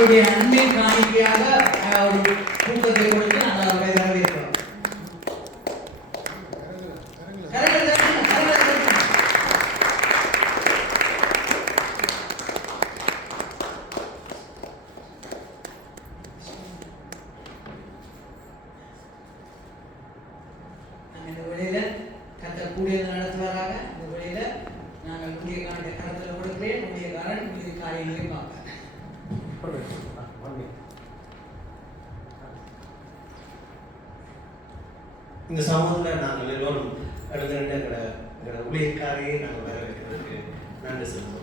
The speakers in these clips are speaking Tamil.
எங்களுடைய அன்பை காணிக்கையாக ஒரு கூட்டத்தை கொடுத்து நாங்கள் அவரை வரவேற்கிறோம். இந்த வழியில கர்த்தர் கூடியது நடத்துவாராக. இந்த வழியில நாங்கள் ஊழியக்காரனுடைய கருத்தில் கொடுக்கிறேன். ஊழியக்காரன் இது காரியங்களை பார்ப்பார். இந்த சமூகத்தில் நாங்கள் எல்லோரும் எழுந்திருந்த எங்களோட ஊழியக்காரையை நாங்கள் வரவேற்கிறதுக்கு நன்றி செலுத்துவோம்.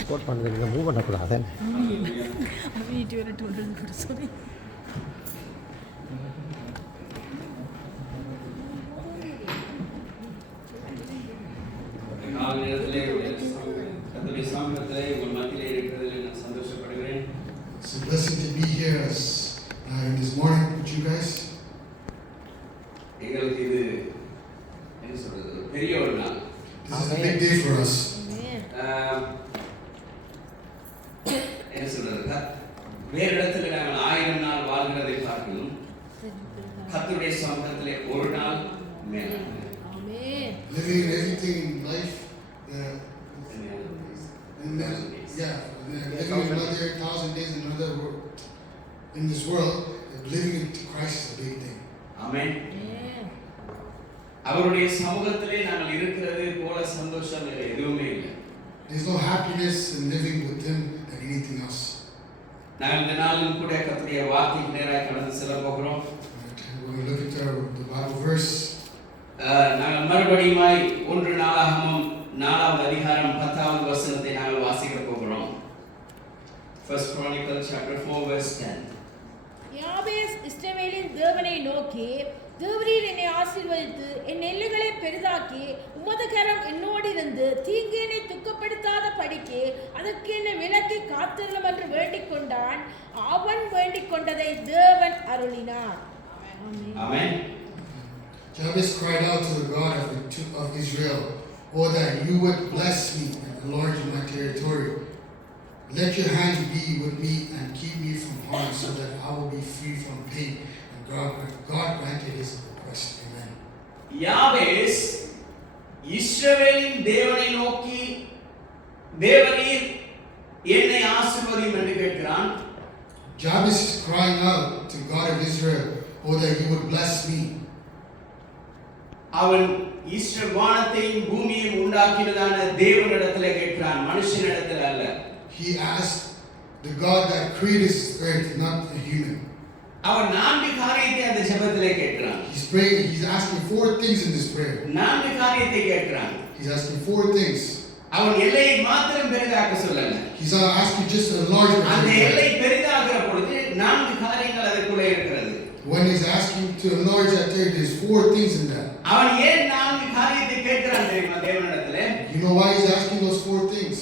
சப்போர்ட் பண்ணுறதுக்கு மூவ் பண்ணக்கூடாது. It's a blessing to be here in this morning with you guys. This is a big day for us. வேறு இடத்துல நாங்கள் 1000 நாள் வாழ்கிறதை பார்க்கணும். கர்த்தருடைய சமூகத்திலே ஒரு நாள் மேலாக. Living in everything in life, living another 1,000 days in another world, in this world, living into Christ is a big thing. ஆமென். அவருடைய சமூகத்திலே நாங்கள் இருக்கிறது போல சந்தோஷம் வேறு எதுவுமே இல்லை. There's no happiness in living with Him than anything else. நாங்கள் இந்த நாளிலும் கூட கர்த்தருடைய வார்த்தைக்கு நேராக கடந்து செல்ல போகிறோம். We're going to look at the Bible verse. நாங்கள் மறுபடியும் 1 நாளாகமம் 4வது அதிகாரம் 10வது வசனத்தை நாங்கள் வாசிக்க போகிறோம். First Chronicles chapter 4 verse 10. யாபேஸ் இஸ்ரவேலின் தேவனை நோக்கி, தேவரீர் என்னை ஆசீர்வதித்து என் எல்லைகளை பெரிதாக்கி உமது கரம் என்னோடு இருந்து தீங்கு என்னை துக்கப்படுத்தாத படிக்கு அதற்கு என்னை விலக்கி காத்திருளும் என்று வேண்டிக் கொண்டான். அவன் வேண்டிக் கொண்டதை தேவன் அருளினார். ஆமென். Jabez cried out to the God of Israel, "Oh, that you would bless me and enlarge my territory. Let your hand be with me and keep me from harm, so that I will be free from pain." And God granted his request. Amen. யாபேஸ் இஸ்ரவேலின் தேவனை நோக்கி, தேவரீர் என்னை ஆசீர்வதியும் என்று கேட்கிறான். Jabez is crying out to God of Israel, "Oh, that you would bless me." அவன் வானத்தையும் பூமியையும் உண்டாக்கினதான தேவனிடத்தில் கேட்கிறான், மனுஷனிடத்தில் அல்ல. He asked the God that created this earth, not a human. அவன் 4 காரியத்தை அந்த ஜெபத்திலே கேட்கிறான். He's praying. He's asking 4 things in this prayer. 4 காரியத்தை கேட்கிறான். He's asking 4 things. அவன் எல்லையை மாத்திரம் பெரிதாக்க சொல்லல. He's not asking just to enlarge it. அந்த எல்லை பெரிதாகிற பொழுது 4 காரியங்கள் அதுக்குள்ளே இருக்கிறது. When he's asking to enlarge that territory, there's 4 things in that. அவன் ஏன் 4 காரியத்தை கேட்கிறான் தெரியுமா தேவனிடத்திலே? You know why he's asking those 4 things?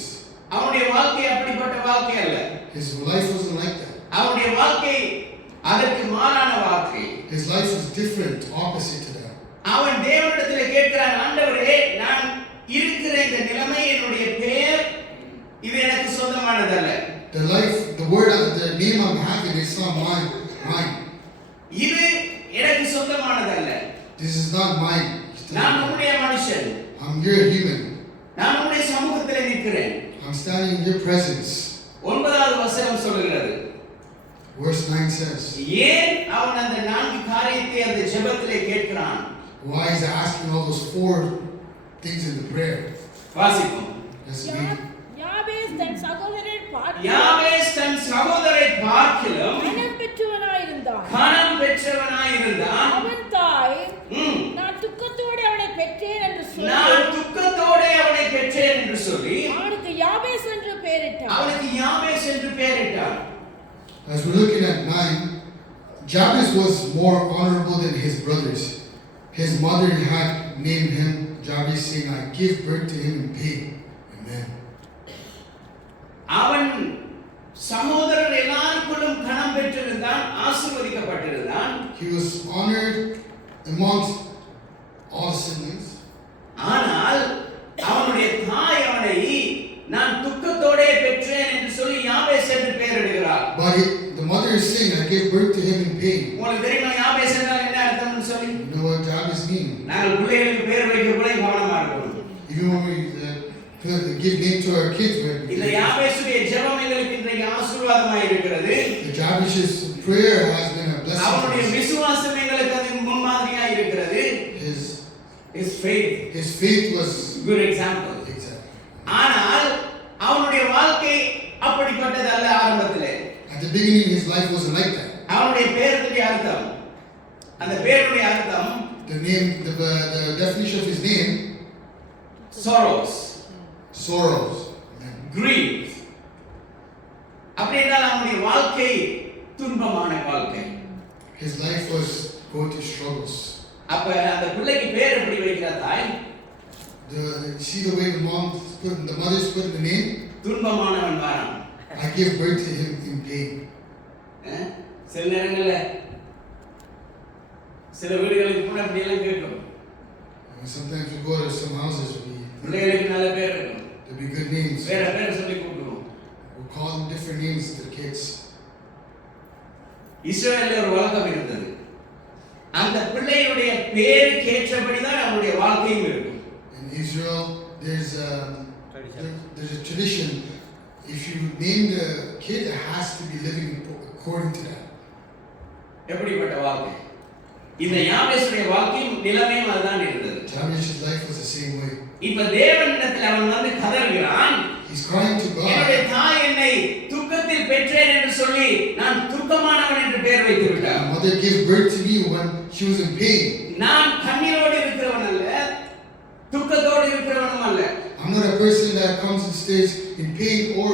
அவனுடைய வாழ்க்கை அப்படிப்பட்ட வாழ்க்கை அல்ல. His life wasn't like that. அவனுடைய வாழ்க்கை அதற்கு மாறான வாழ்க்கை. His life was different, opposite to that. அவன் தேவனிடத்திலே கேட்கிறான், ஆண்டவரே, நான் இருக்கிற இந்த நிலைமை என்னுடைய பெயர் இது எனக்கு சொந்தமானதல்ல. The life, the name I'm having is not mine. இது எனக்கு சொந்தமானதல்ல. This is not mine. நான் உன்னுடைய மனுஷன். I'm your human. நான் உன்னுடைய சமூகத்திலே நிற்கிறேன். I'm standing in your presence. 9வது வசனம் சொல்கிறது. Verse 9 says. ஏன் அவன் அந்த 4 காரியத்தை அந்த ஜெபத்திலே கேட்கிறான்? Why is he asking all those 4 things in the prayer? வாசிப்போம். Let's read. யாபேஸ் தன் சகோதரை பார்க்கிலும் கனம் பெற்றவனாயிருந்தான். அவன் தாய், நான் துக்கத்தோடு அவனை பெற்றேன் என்று சொல்லி அவனுக்கு யாபேஸ் என்று பெயரிட்டான். As we're looking at 9, Jabez was more honorable than his brothers. His mother had named him Jabez, saying, I give birth to him in pain. Amen. அவன் சகோதரர் எல்லாருக்குள்ளும் கணம் பெற்றிருந்தான், ஆசீர்வதிக்கப்பட்டிருந்தான். He was honored amongst all siblings. ஆனால் அவனுடைய தாய் அவனை நான் துக்கத்தோடே பெற்றேன் என்று சொல்லி யாபேஸ் என்று பெயரிடுகிறார். But the mother is saying, I gave birth to him in pain. உங்களுக்கு தெரியுமா யாபேஸ் என்றால் என்ன அர்த்தம்னு சொல்லி? You know what Jabez means? நாங்கள் பிள்ளைகளுக்கு பெயர் வைக்க கூட கவனமா இருக்கணும். Even when we give name to our kids, இந்த யாபேசுடைய ஜெபம் எங்களுக்கு இன்றைக்கு ஆசீர்வாதமாய் இருக்கிறது. the Jabez's prayer has been a blessing. அவனுடைய விசுவாசம் எங்களுக்கு அது முன்மாதிரியாய் இருக்கிறது. His faith was good example. Exactly. ஆனால் அவனுடைய வாழ்க்கை அப்படிப்பட்டதல்ல ஆரம்பத்திலே. At the beginning his life wasn't like that. அவனுடைய பெயருடைய அர்த்தம், அந்த பெயருடைய அர்த்தம், the definition of his name, sorrows, grief. அப்படின்னா அவனுடைய வாழ்க்கை துன்பமான வாழ்க்கை. His life was going through struggles. அப்ப அந்த பிள்ளைக்கு பேர் எப்படி வைக்கிறா தாய்? See the way the mothers put the name? துன்பமானவன் வாரான். I gave birth to him in pain. சில நேரங்கள்ல சில வீடுகளுக்கு கூட அப்படி எல்லாம் கேட்கும். Sometimes we go to some houses, பிள்ளைகளுக்கு நல்ல பேர் இருக்கும், there'll be good names. வேற பேர் சொல்லி கூப்பிடுவோம். We'll call them different names to the kids. இஸ்ரவேல்ல ஒரு வழக்கம் இருந்தது. அந்த பிள்ளையுடைய பேருக்கு ஏற்றபடி தான் அவனுடைய வாழ்க்கையும் இருக்கும். In Israel, there's a tradition. If you name the kid, it has to be living according to that. எப்படிப்பட்ட வாழ்க்கை? இந்த யாபேசுடைய வாழ்க்கையும் நிலைமையும் அதுதான் இருந்தது. Jabez's life was the same way. இப்ப தேவனிடத்தில் அவன் வந்து கதறுகிறான். He's crying to God. என்னுடைய தாய் என்னை துக்கத்தில் பெற்றேன் என்று சொல்லி நான் துக்கமானவன் என்று பெயர் வைத்து விட்டார். My mother gave birth to me when she was in pain. நான் கண்ணீரோடு இருக்கிறவன் அல்ல, துக்கத்தோடு இருக்கிறவனும் அல்ல. I'm not a person that comes and stays in pain or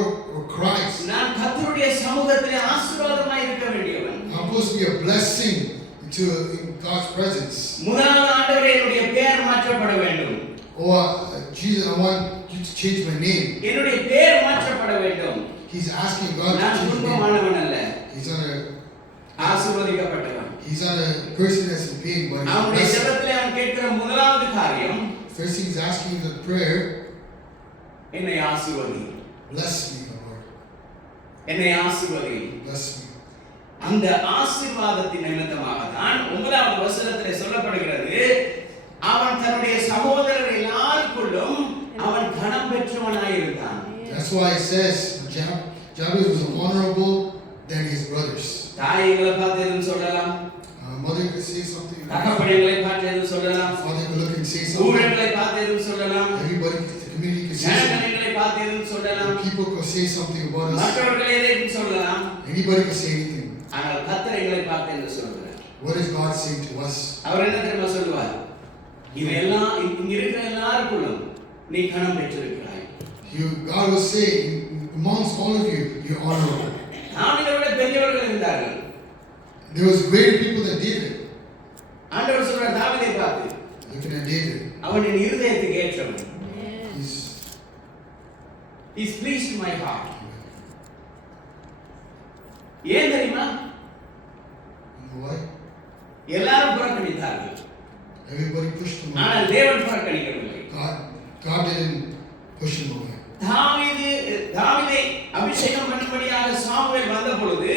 cries. நான் கர்த்தருடைய சமூகத்திலே ஆசீர்வாதமாய் இருக்க வேண்டியவன். I'm supposed to be a blessing in God's presence. முதலாவது ஆண்டவரே என்னுடைய பெயர் மாற்றப்பட வேண்டும். Oh, Jesus, I want you to change my name. என்னுடைய பெயர் மாற்றப்பட வேண்டும். He's asking God to நான் change his name. துன்பமானவன் அல்ல, He's not ஆசீர்வதிக்கப்பட்டவன். a person that's in pain, but he's அவனுடைய blessed. ஜெபத்திலே அவன் கேட்கிற முதலாவது காரியம், First thing he's asking in the prayer, என்னை ஆசீர்வதி, bless me, Lord. என்னை ஆசீர்வதி. Bless me. அந்த ஆசீர்வாதத்தின் நிமித்தமாக தான் 9வது வசனத்திலே சொல்லப்படுகிறது, அவன் தன்னுடைய சகோதரர் எல்லாருக்குள்ளும் அவன் கனம் பெற்றவனாய் இருந்தான். That's why it says Jabez was honorable than his brothers. தாய்களை பார்த்து எதுவும் சொல்லலாம், Mother could say something. தகப்பனைகளை பார்த்து எதுவும் சொல்லலாம், Father could look and say something. ஊழல்களை பார்த்து எதுவும் சொல்லலாம், Everybody, the community could say something. ஜனங்களை பார்த்து எதுவும் சொல்லலாம், People could say something about us. மற்றவர்கள் எதையும் சொல்லலாம். Anybody could say anything. ஆனால் கர்த்தர் எங்களை பார்த்து என்ன சொல்கிறார்? What is God saying to us? அவர் என்ன தெரியுமா சொல்லுவார்? இதெல்லாம் இங்க இருக்கிற எல்லாருக்குள்ளும் நீ கனம் பெற்றிருக்கிறாய். God will say, amongst all of you, you're honorable. தாவீதை விட பெரியவர்கள் இருந்தார்கள். There was greater people than David. ஆண்டவர் சொல்றார் தாவீதை பார்த்து, Looking at David, அவன் என் இருதயத்துக்கு ஏற்றவன். he's pleased in my heart. ஏன் தெரியுமா? You know why? எல்லாரும் புறக்கணித்தார்கள். Everybody pushed him ஆனால் away. தேவன் புறக்கணிக்கவில்லை. God didn't push him away. தாவீதை அபிஷேகம் பண்ணும்படியாக சாமுவேல் வந்த பொழுது,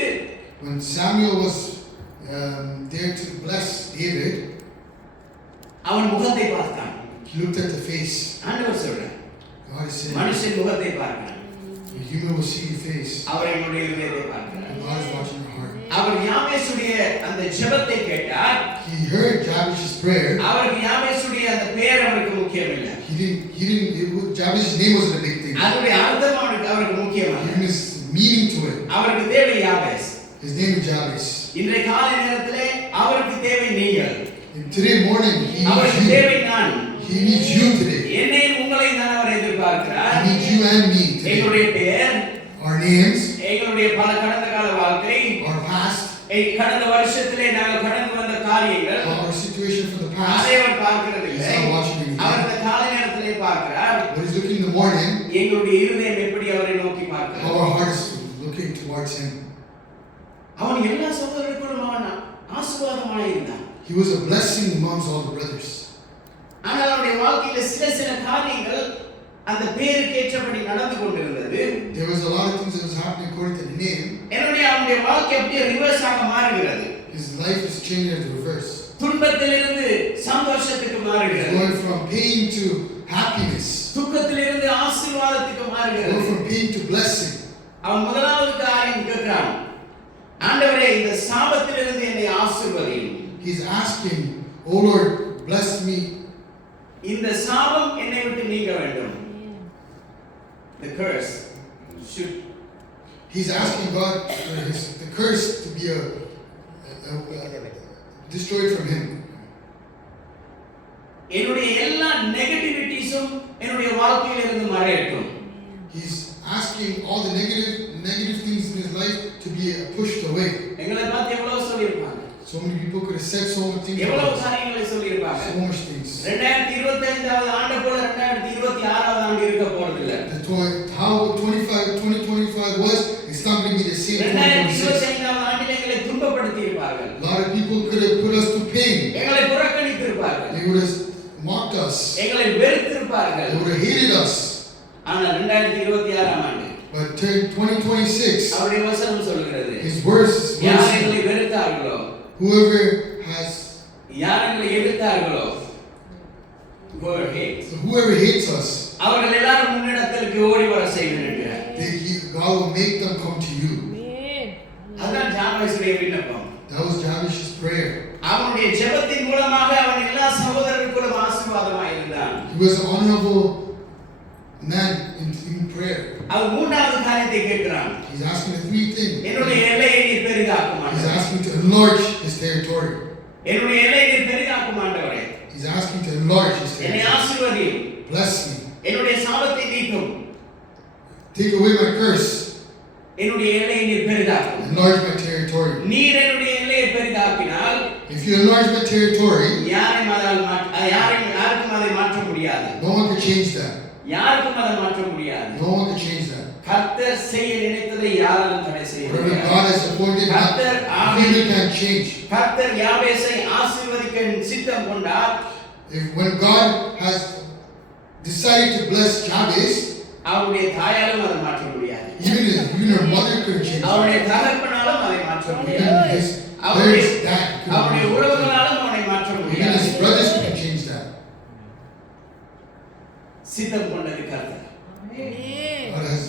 When Samuel was there to bless David, அவன் முகத்தை பார்த்தான். he looked at the face. ஆண்டவர் சொல்றார், God is saying, மனுஷன் முகத்தை பார்க்கிறான், the human will see your face. அவர் என்னுடைய இதயத்தை பார்க்கிறார். And God is watching your heart. அவர் யாபேசுடைய அந்த ஜெபத்தை கேட்டார். He heard Jabez's prayer. அவருக்கு யாபேசுடைய அந்த பெயர் அவருக்கு முக்கியமில்லை. Jabez's name wasn't a big thing. அதனுடைய அர்த்தம் அவருக்கு முக்கியமில்லை. Even his meaning to it. அவருக்கு தேவை யாபேஸ். His name is Jabez. இன்றைய காலை நேரத்திலே அவருக்கு தேவை நீங்கள். And today morning he அவருக்கு needs தேவை you. நான். He needs you today. என்னை உங்களை தான் அவர் எதிர்பார்க்கிறார். He needs you and me today. எங்களுடைய பெயர், Our names, எங்களுடைய பல கடந்த கால வாழ்க்கை, our past, கடந்த வருஷத்திலே நாங்கள் கடந்து வந்த காரியங்கள், our situation situation from the past. அதை அவர் பார்க்கிறது He's இல்லை. not watching anything. அவர் இந்த காலை நேரத்திலே பார்க்கிறார். But he's looking in the morning, எங்களுடைய இருதயம் எப்படி அவரை நோக்கி how பார்க்கிறது. our heart is looking towards him. அவன் எல்லா சகோதரர்களுக்கும் அவன் ஆசீர்வாதமாக இருந்தான். He was a blessing amongst all the brothers. ஆனால் அவருடைய வாழ்க்கையில சில காரியங்கள் அந்த பேருக்கு ஏற்றபடி நடந்து கொண்டிருந்தது. There was a lot of things that was happening according to the name. அவனுடைய வாழ்க்கை அப்படியே ரிவர்ஸ் ஆக மாறுகிறது. His life is changing as reverse. துன்பத்திலிருந்து சந்தோஷத்துக்கு He's மாறுகிறது. going from pain to happiness. துக்கத்திலிருந்து ஆசீர்வாதத்துக்கு Going மாறுகிறது. from pain to blessing. அவன் முதலாவது காரியம் கேட்கிறான், ஆண்டவரே இந்த சாபத்திலிருந்து என்னை ஆசீர்வதியும். He's asking, "Oh Lord, bless me." இந்த சாபம் என்னை விட்டு நீங்க வேண்டும். The curse should. He's asking God for the curse to be destroyed from him. என்னுடைய எல்லா நெகட்டிவிட்டிஸும் என்னுடைய வாழ்க்கையில இருந்து மறையட்டும். He's asking all the negative things in his life to be pushed away. எங்களை பார்த்து எவ்வளவு சொல்லியிருப்பாங்க. So many people could have said so much things. எவ்வளவு காரியங்களை சொல்லியிருப்பாங்க. So much things. 2025வது ஆண்டு போல 2026வது ஆண்டு இருக்க போறது இல்ல. How 2025 was, it's not going to be the same 2026. 2025வது ஆண்டிலே எங்களை துன்பப்படுத்தி இருப்பார்கள். A lot of people could have put us to pain. எங்களை புறக்கணித்து இருப்பார்கள். They would have mocked us. எங்களை வெறுத்து இருப்பார்கள். They would have hated us. ஆனால் 2026ஆம் ஆண்டு But 2026, அவருடைய வசனம் சொல்கிறது, his words, யார் எங்களை வெறுத்தார்களோ, whoever has, யார் எங்களை எதிர்த்தார்களோ, whoever hates, whoever hates us, அவர்கள் எல்லாரும் முன்னிடத்திற்கு ஓடி வர செய்வேன். God will make them come to you. அதுதான் ஜாபேசுடைய விண்ணப்பம். That was Jabesh's prayer. அவனுடைய ஜெபத்தின் மூலமாக அவன் எல்லா சகோதரர்களுக்கும் ஆசீர்வாதமாய் இருந்தான். He was an honorable man in prayer. அவன் மூன்றாவது காரியத்தை கேட்கிறான். He's asking the three things. என்னுடைய எல்லையை நீர் பெரிதாக்கும் He's ஆண்டவரே. asking to enlarge his territory. என்னுடைய எல்லையை நீர் பெரிதாக்கும் ஆண்டவரே. He's asking to enlarge his என்னை territory. ஆசீர்வதியும். Bless me. என்னுடைய சாபத்தை நீக்கும். Take away my curse. என்னுடைய எல்லையை நீர் பெரிதாக்கும். Enlarge my territory. நீர் என்னுடைய எல்லையை பெரிதாக்கினால் If you enlarge my territory, யாருக்கும் அதை மாற்ற முடியாது. no one can change that. யாருக்கும் அதை மாற்ற முடியாது. No one can change that. கர்த்தர் செய்ய நினைத்ததை யாராலும் தடை செய்ய Whatever முடியாது. God has appointed, nothing can change. கர்த்தர் யாபேசை ஆசீர்வதிக்க சித்தம் கொண்டார். When God has decided to bless Jabez, அவருடைய தாயாலும் அதை மாற்ற முடியாது. even her mother couldn't change அவருடைய that. தகப்பனாலும் அதை மாற்ற முடியாது. Even his அவருடைய dad அவருடைய couldn't change that. உறவுகளாலும் அவனை மாற்ற Even முடியாது. his brothers couldn't change that. சித்தம் கொண்டது கர்த்தர். God has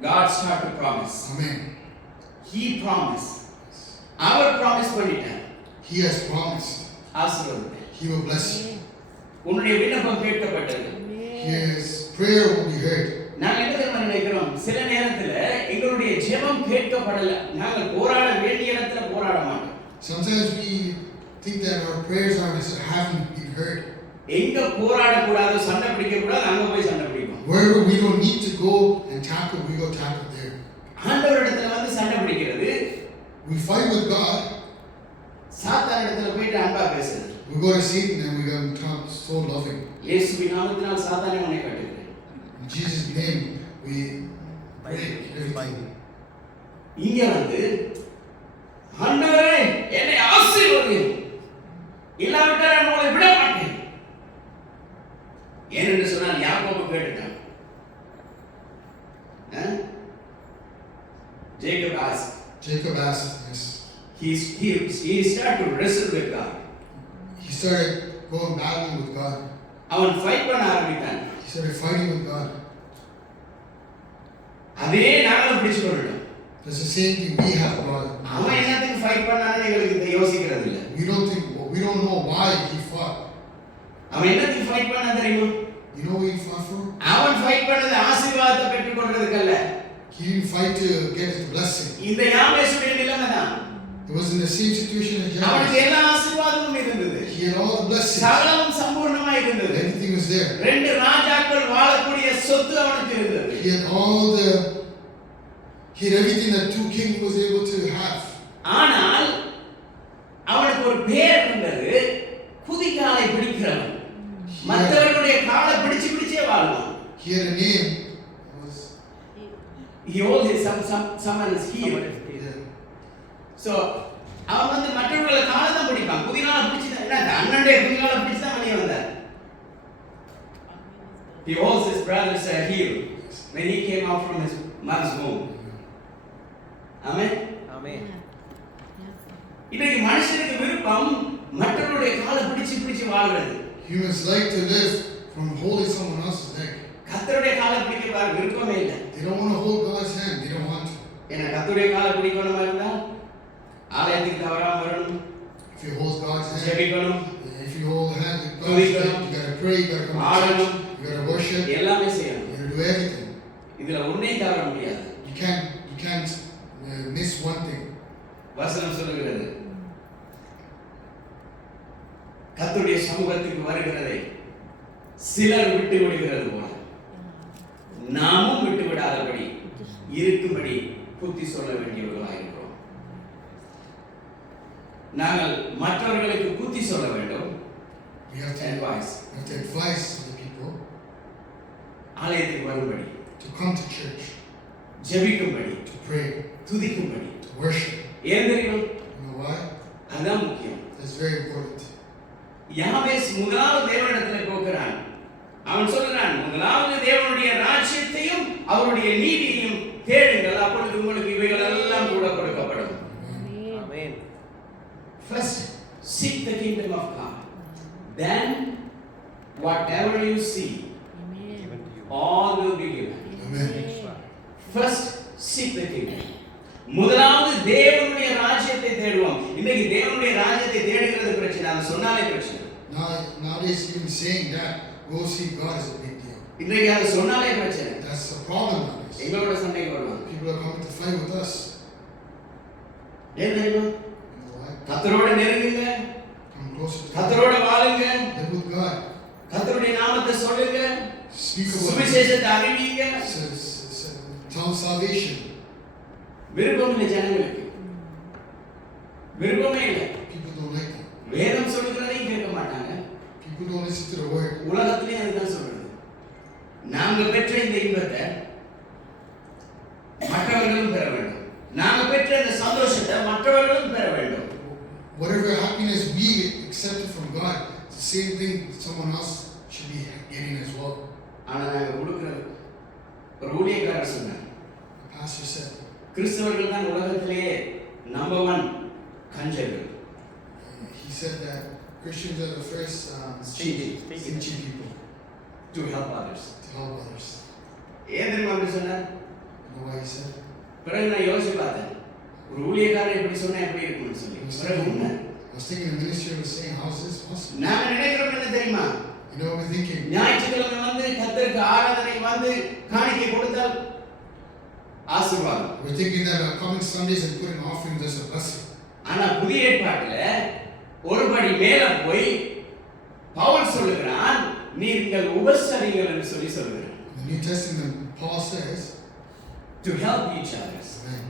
God started to promise. Amen. He promised. அவர் ப்ராமிஸ் பண்ணிட்டார். He has promised. ஆசீர்வதித்தார். He will bless you. உன்னுடைய விண்ணப்பம் கேட்கப்பட்டது. His prayer will be heard. நாங்கள் என்ன தெரியுமா நினைக்கிறோம், சில நேரத்துல எங்களுடைய ஜெபம் கேட்கப்படல, நாங்கள் போராட வேண்டிய இடத்துல போராட மாட்டோம். Sometimes we think that our prayers haven't been heard. எங்க போராட கூடாது, சண்டை பிடிக்க கூடாது, அங்க போய் சண்டை பிடிப்போம். Wherever we don't need to go and tackle, we go tackle there. ஆண்டவரிடத்துல வந்து சண்டை பிடிக்கிறது, We fight with God. சாத்தான் இடத்துல போயிட்டு அன்பா பேசுறது. We go to Satan and we become so loving. இயேசுவின் நாமத்தினால் சாத்தானை உன்னை கட்டுகிறேன். In Jesus' name, we break everything. இங்க வந்து ஆண்டவரே என்னை ஆசீர்வதியும், இல்லாவிட்டால் நான் உங்களை விட மாட்டேன். ஏனென்று சொன்னால் யாக்கோபு கேட்டுட்டான். Jacob asked, yes. He started to wrestle with God. He started going battling with God. அவன் ஃபைட் பண்ண ஆரம்பித்தான். He started fighting with God. அதே நாங்களும் பிடிச்சு கொள்ளணும். That's the same thing we have God. அவன் என்னத்துக்கு ஃபைட் பண்ணான்னு எங்களுக்கு யோசிக்கிறது இல்லை. We don't know why he fought. அவன் என்னத்துக்கு ஃபைட் பண்ணா தெரியுமா? You know what he fought for? அவன் ஃபைட் பண்ணது ஆசீர்வாதத்தை பெற்றுக் கொள்றதுக்கு அல்ல. He didn't fight to get his blessing. இந்த யாபேசுடைய நிலைமை தான். It was in the same situation as அவனுக்கு Jabez. எல்லா ஆசீர்வாதமும் இருந்தது. He had all the blessings. சகலமும் சம்பூர்ணமா இருந்தது. Everything was there. ரெண்டு ராஜாக்கள் வாழக்கூடிய சொத்து அவனுக்கு இருந்தது. He had everything that two kings was able to have. ஆனால் சோ அவன் வந்து மற்றவர்களை காலை தான் பிடிப்பான். புதினால பிடிச்சுதான் என்ன அண்ணனுடைய புதினால பிடிச்சு தான் வெளியே வந்தார். He holds his brother's heel when he came out from his mother's womb. Amen. ஆமென். இன்னைக்கு மனுஷனுக்கு விருப்பம் மற்றவருடைய காலை பிடிச்சு வாழ்றது. Humans like to live from holding someone else's neck. கர்த்தருடைய காலை பிடிக்க விருப்பமே இல்லை. They don't want to hold God's hand. They don't want to. ஏன்னா கர்த்தருடைய காலை பிடிக்கணுமா இருந்தா ஆலயத்துக்கு தவறாம வரணும். If you hold God's hand, ஜெபிக்கணும். if you hold the hand of God's hand, you gotta pray, you gotta come to church, you gotta worship, எல்லாமே செய்யணும். you gotta do everything. இதுல ஒண்ணே தவற முடியாது. You can't miss one thing. வசனம் சொல்லுகிறது கர்த்தருடைய சமூகத்துக்கு வருகிறதை சிலர் விட்டு விடுகிறது போல நாமும் விட்டு விடாதபடி இருக்கும்படி புத்தி சொல்ல வேண்டியவர்களாக இருக்கிறோம். நாங்கள் மற்றவர்களுக்கு புத்தி சொல்ல வேண்டும். We have to advise the people ஆலயத்துக்கு வரும்படி, to come to church, ஜெபிக்கும்படி, to pray, துதிக்கும்படி. to worship. ஏன் தெரியுமா? You know why? அதுதான் முக்கியம். That's very important. யாபேஸ் முதலாவது தேவனிடத்தில் போகிறான். அவன் சொல்கிறான், முதலாவது தேவனுடைய ராஜ்யத்தையும் அவருடைய நீதியையும் தேடுங்கள், அப்பொழுது உங்களுக்கு இவைகள் எல்லாம் கூட கொடுக்கப்படும். ஆமென். First seek the kingdom of God, then whatever you see all will be given. Amen. First seek the kingdom. முதலாவது தேவனுடைய ராஜ்யத்தை தேடுவோம். இன்னைக்கு தேவனுடைய ராஜ்யத்தை தேடுகிறது பிரச்சனை, அது சொன்னாலே பிரச்சனை. Nowadays even saying that go see God is a big deal. இன்னைக்கு அது சொன்னாலே பிரச்சனை. That's the problem nowadays. எங்களோட சண்டைக்கு வருவாங்க. People are coming to fight with us. ஏன் தெரியுமா? You know why? கர்த்தரோட நெருங்குங்க, Come closer to God. கர்த்தரோட வாழுங்க, Live with God. கர்த்தருடைய நாமத்தை சொல்லுங்க, Speak about சுவிசேஷத்தை அறிவிங்க. tell salvation. விருப்பம் இல்லை ஜனங்களுக்கு, விருப்பமே இல்லை. People don't like that. வேதம் சொல்லுகிறதையும் கேட்க மாட்டாங்க. People don't listen to the word. உலகத்திலேயே அதுதான் சொல்றது. நாங்க பெற்ற இந்த இன்பத்தை மற்றவர்களும் பெற வேண்டும். நாங்க பெற்ற இந்த சந்தோஷத்தை மற்றவர்களும் பெற வேண்டும். Whatever happiness we accepted from God, it's the same thing someone else should be getting as well. ஆனா நாங்க கொடுக்கிற ஒரு ஊழியக்காரர் சொன்னார், The pastor said, கிறிஸ்தவர்கள் தான் உலகத்திலேயே number 1 கஞ்சர்கள். he said that Christians are the first Stingy people to help others. to help others. ஏன் தெரியுமா அப்படி சொன்னார்? You know why he said? பிறகு நான் யோசிச்சு பார்த்தேன், ஒரு ஊழியக்காரர் இப்படி சொன்னா எப்படி இருக்கும்னு சொல்லி. பிறகு உண்மை. I was thinking the ministry was saying, how is this possible? நாங்க நினைக்கிறோம் என்ன தெரியுமா? You know what we're thinking? ஞாயிற்றுக்கிழமை வந்து கர்த்தருக்கு ஆராதனை வந்து காணிக்கை கொடுத்தால் ஆசீர்வாதம். We're thinking that coming Sundays and putting offerings is a blessing. ஆனா புதிய ஏற்பாட்டுல ஒருபடி மேல போய் பவுல் சொல்லுகிறான், நீங்கள் உபசரிங்கள் என்று சொல்லுகிறார். In the New Testament, Paul says, to help each others. Amen.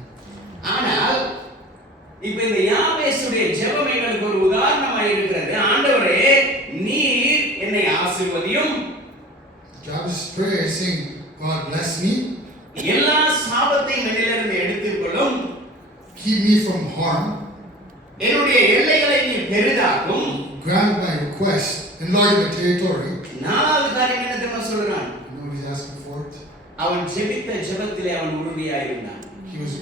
ஆனால் இப்ப இந்த யாபேசுடைய ஜெபம் எங்களுக்கு ஒரு உதாரணமாக இருக்கிறது. ஆண்டவரே, நீர் என்னை ஆசீர்வதியும். Jabez's prayer is saying, God bless me, எல்லா சாபத்தையும் என்னிலிருந்து எடுத்துக்கொள்ளும், keep me from harm, என்னுடைய எல்லைகளை நீ பெரிதாக்கும். grant my request, enlarge my territory. நாலாவது காரியம் என்ன தெரியுமா சொல்றான்? You know what he's asking for it? அவன் ஜெபித்த ஜெபத்திலே அவன் உறுதியாக இருந்தான். He was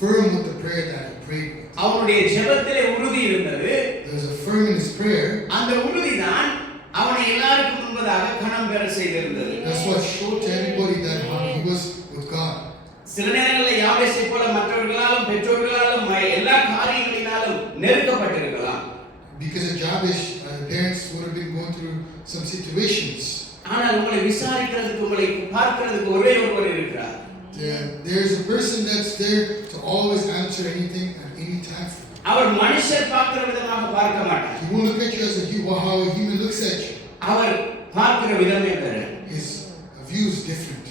firm with the prayer that he prayed with. அவனுடைய ஜெபத்திலே உறுதி இருந்தது. There was a firm in his prayer. அந்த உறுதிதான் அவனை எல்லாருக்கும் முன்பதாக கணம் பெற செய்திருந்தது. That's what showed to everybody that how he was with God. சில நேரங்களில் யாபேசை போல மற்றவர்களாலும் பெற்றோர்களாலும் எல்லா காரியங்களினாலும் நெருக்கப்பட்டிருக்கலாம். Because of Jabez, the parents would have been going through some situations. ஆனால் உங்களை விசாரிக்கிறதுக்கு, உங்களை பார்க்கிறதுக்கு ஒரே ஒருவர் இருக்கிறார். There's a person that's there to always answer anything at any time. அவர் மனுஷர் பார்க்கிற விதமாக பார்க்க மாட்டார். He won't look at you as how a human looks at you. அவர் பார்க்கிற விதமே வேறு. His view is different.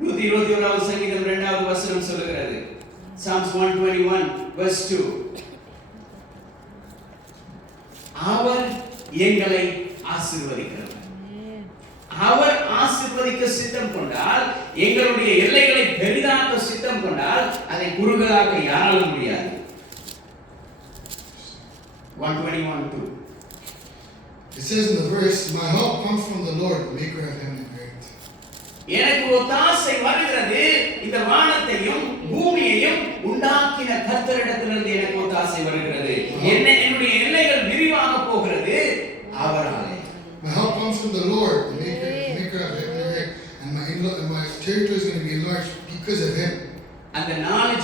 121வது சங்கீதம் 2வது வசனம் சொல்லுகிறது. Psalms 121 verse 2. அவர் எங்களை ஆசீர்வதிக்கிறார். அவர் ஆசீர்வதிக்க சித்தம் கொண்டால், எங்களுடைய எல்லைகளை பெரிதாக்க சித்தம் கொண்டால், அதை குறுகலாக்க யாராலும் முடியாது. 121:2. It says in the verse, "My help comes from the Lord, the maker of heaven and earth." எனக்கு ஒத்தாசை வருகிறது இந்த வானத்தையும் பூமியையும் உண்டாக்கின கர்த்தரிடத்திலிருந்து எனக்கு ஒத்தாசை வருகிறது. என்னுடைய எல்லைகள் விரிவாக போகிறது அவராலே. My help comes from the Lord, the maker of heaven and earth, and my territory is going to be enlarged because of Him. அந்த நாலு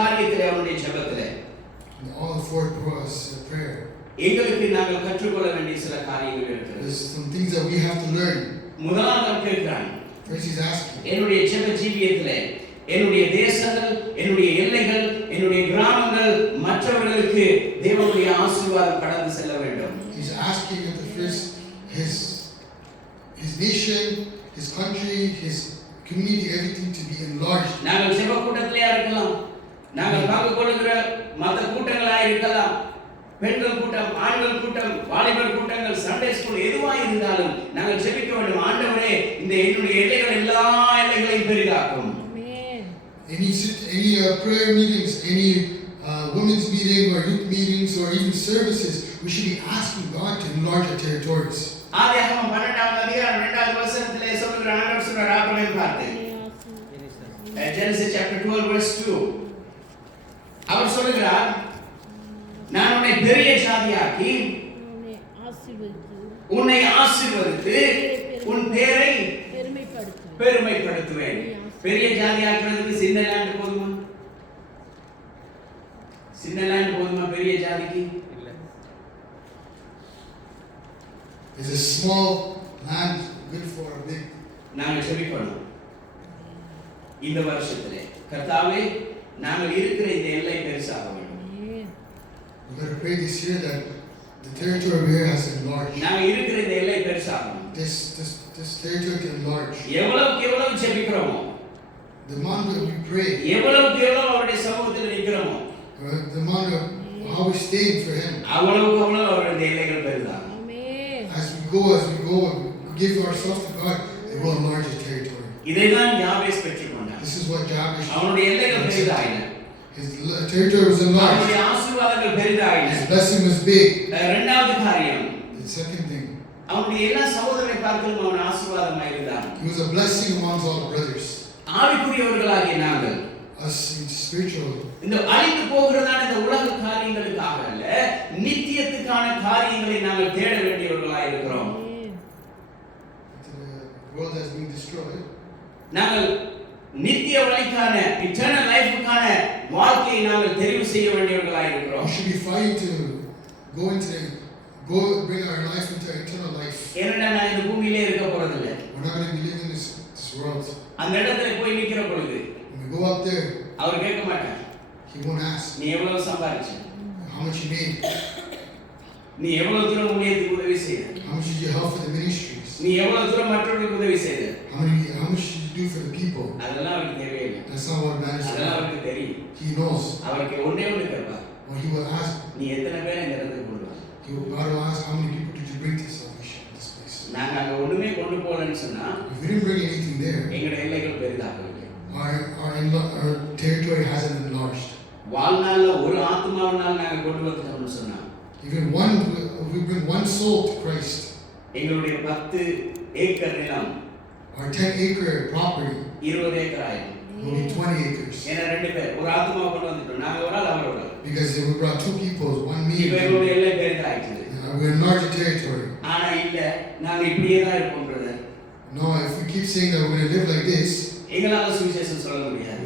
காரியத்திலே அவருடைய ஜெபத்திலே And all the four pros prayer. எங்களுக்கு நாங்கள் கற்றுக்கொள்ள வேண்டிய சில காரியங்கள் இருக்கிறது. There's some things that we have to learn. முதலாவது கேட்கிறான், First he's asking, என்னுடைய ஜெப ஜீவியத்திலே என்னுடைய தேசங்கள், என்னுடைய எல்லைகள், என்னுடைய கிராமங்கள் மற்றவர்களுக்கு தேவனுடைய ஆசீர்வாதம் கடந்து செல்ல வேண்டும். He's asking at the first his nation, his country, his community, everything to be enlarged. நாங்கள் ஜெப கூட்டத்திலே இருக்கலாம், நாங்கள் பங்கு கொள்ளுகிற மற்ற கூட்டங்களாக இருக்கலாம், பெண்கள் கூட்டம், ஆண்கள் கூட்டம், வாலிபர் கூட்டங்கள், சண்டே ஸ்கூல் எதுவாக இருந்தாலும் நாங்கள் ஜெபிக்க வேண்டும். ஆண்டவரே, இந்த என்னுடைய எல்லைகள் எல்லா எல்லைகளையும் பெரிதாக்கும். Any prayer meetings, any women's meeting or youth meetings or even services, we should be asking God to enlarge our territories. ஆதியாகமம் 12ஆம் அதிகாரம் 2வது வசனத்திலே சொல்லுகிற ஆண்டவர் சொல்ற ஆபிரகாமை பார்த்து, Genesis chapter 12 verse 2, அவர் சொல்லுகிறார், நான் உன்னை பெரிய ஜாதியாக்கி உன்னை ஆசீர்வதித்து உன் பேரை பெருமைப்படுத்துவேன். பெரிய ஜாதியாக்குறதுக்கு சின்ன லேண்ட் போதுமா? சின்ன லேண்ட் போதுமா பெரிய ஜாதிக்கு? இல்ல. Is a small land good for a big? நாங்கள் செபிக்கணும் இந்த வருஷத்திலே, கர்த்தாவே நாங்கள் இருக்கிற இந்த எல்லை பெருசாக வேண்டும். We got to pray this year that the territory here has enlarged. நாங்கள் இருக்கிற இந்த எல்லை பெருசாகணும். This territory can enlarge. எவ்வளவு செபிக்கிறோமோ, the amount that we pray, எவ்வளவு அவருடைய சமூகத்தில் நிற்கிறோமோ, the amount of how we stay for Him, அவ்வளவு அவருடைய எல்லைகள் பெருசாகும். As we go, give ourselves to God, it will enlarge the territory. இதைதான் யாபேஸ் பெற்றுக்கொண்டார். This is what Jabez. அவருடைய எல்லைகள் பெரிதாயின. His territory was enlarged. அவருடைய ஆசீர்வாதங்கள் பெரிதாயின. His blessing was big. இரண்டாவது காரியம், The second thing, அவருடைய எல்லா சகோதரரை பார்க்கலும் அவன் ஆசீர்வாதமாக இருந்தார். he was a blessing amongst all the brothers. ஆவிக்குரியவர்களாகிய நாங்கள், Us spiritual. இந்த அழிந்து போகிறதான இந்த உலக காரியங்களுக்காக அல்ல, நித்தியத்துக்கான காரியங்களை நாங்கள் தேட வேண்டியவர்களாக இருக்கிறோம். The world has been destroyed. நாங்கள் நித்திய வழிக்கான eternal லைஃப்க்கான வாழ்க்கையை நாங்கள் தெரிவு செய்ய வேண்டியவர்களாக இருக்கிறோம். We should be fighting to bring our life into eternal life. ஏன்னா நான் இந்த பூமியிலே இருக்க போறதில்லை. We're not going to be living in this world. அந்த இடத்துல போய் நிக்கிற பொழுது When we go up there, அவர் கேட்க மாட்டார், He won't ask நீ எவ்வளவு சம்பாதிச்ச, how much you made, நீ எவ்வளவு தூரம் ஊழியத்துக்கு உதவி செய்த, how much did you help for the ministries, நீ எவ்வளவு தூரம் மற்றவர்களுக்கு உதவி செய்த. how much did you do for the people. அதெல்லாம் அவருக்கு தேவையில்லை. That's not what matters. அதெல்லாம் அவருக்கு தெரியும். He knows. அவருக்கு ஒண்ணே கேட்பார், Or He will ask. நீ எத்தனை பேரை இந்த இடத்துக்கு கொண்டு வர. God will ask, how many people did you bring to salvation in this place? நாங்க அங்க ஒண்ணுமே கொண்டு போகலன்னு சொன்னா If we didn't bring anything there, எங்களோட எல்லைகள் பெரிதாகவில்லை. our territory hasn't enlarged. வாழ்நாள்ல ஒரு ஆத்மாவினால் நாங்க கொண்டு வந்துட்டோம்னு சொன்னா, Even we bring one soul to Christ. எங்களுடைய 10 ஏக்கர் நிலம், Our 10-acre property 20 ஏக்கர் ஆயிடும். will be 20 acres. ஏன்னா 2 பேர் ஒரு ஆத்மாவை கொண்டு வந்துட்டோம். நாங்க ஒரு ஆள், அவர் ஒரு ஆள். Because if we brought 2 people, one me, இப்ப எங்களுடைய எல்லை பெரிதாயிடுச்சு. we enlarge the territory. ஆனா இல்ல, நாங்க இப்படியே தான் இருப்போம் brother. No, if we keep saying that we're going to live like this, எங்களால சுவிசேஷம் சொல்ல முடியாது.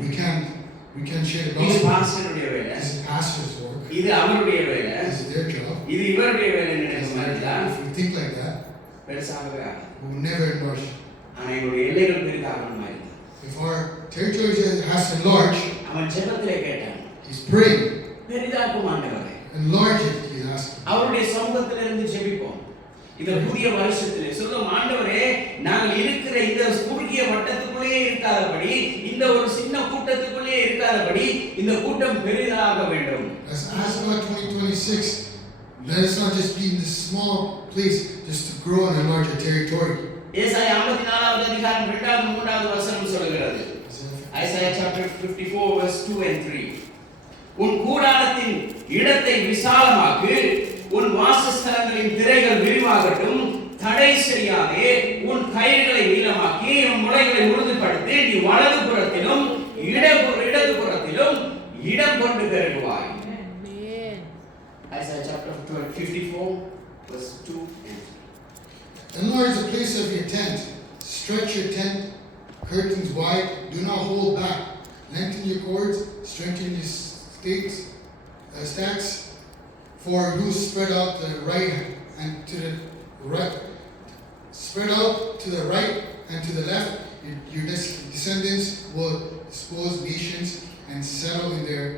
we can't share the இது gospel. பாஸ்டருடைய வேலை, This is pastor's work. இது அவருடைய வேலை, This is their job. இது இவருடைய வேலை நினைக்கிற மாதிரி தான் If we think like that, பெருசாகவே ஆகாது. we will never enlarge. ஆனா எங்களுடைய எல்லைகள் பெரிதாகணும் மாதிரி. If our territory has enlarged, அவன் ஜெபத்திலே கேட்டான், he's praying. பெரிதாக்கும் ஆண்டவரே, Enlarge it, he's asking. அவருடைய சமூகத்திலிருந்து ஜெபிப்போம். இந்த புதிய வருஷத்திலே சொல்லும், ஆண்டவரே நாங்கள் இருக்கிற இந்த குறுகிய வட்டத்துக்குள்ளே இருக்காதபடி, இந்த ஒரு சின்ன கூட்டத்துக்குள்ளே இருக்காதபடி இந்த கூட்டம் பெரிதாக வேண்டும். Let's ask God 2026. Let us not just be in this small place just to grow and enlarge our territory. ஏசாயா 54வது அதிகாரம் 2வது 3வது வசனம் சொல்கிறது. Isaiah chapter 54 verse 2 and 3. உன் கூடாரத்தின் இடத்தை விசாலமாக்கு, உன் வாசஸ்தலங்களின் திரைகள் விரிவாகட்டும், தடை செய்யாதே, உன் கயிறுகளை நீளமாக்கி உன் முளைகளை உறுதிப்படுத்தி, நீ வலது புறத்திலும் இடது புறத்திலும் இடம் கொண்டு பெருகுவாய். Isaiah chapter 54 verse 2 and 3. Enlarge the place of your tent. Stretch your tent curtains wide. Do not hold back. Lengthen your cords. Strengthen your stacks. For you spread out the right and to the right. Spread out to the right and to the left. Your descendants will expose nations and settle in their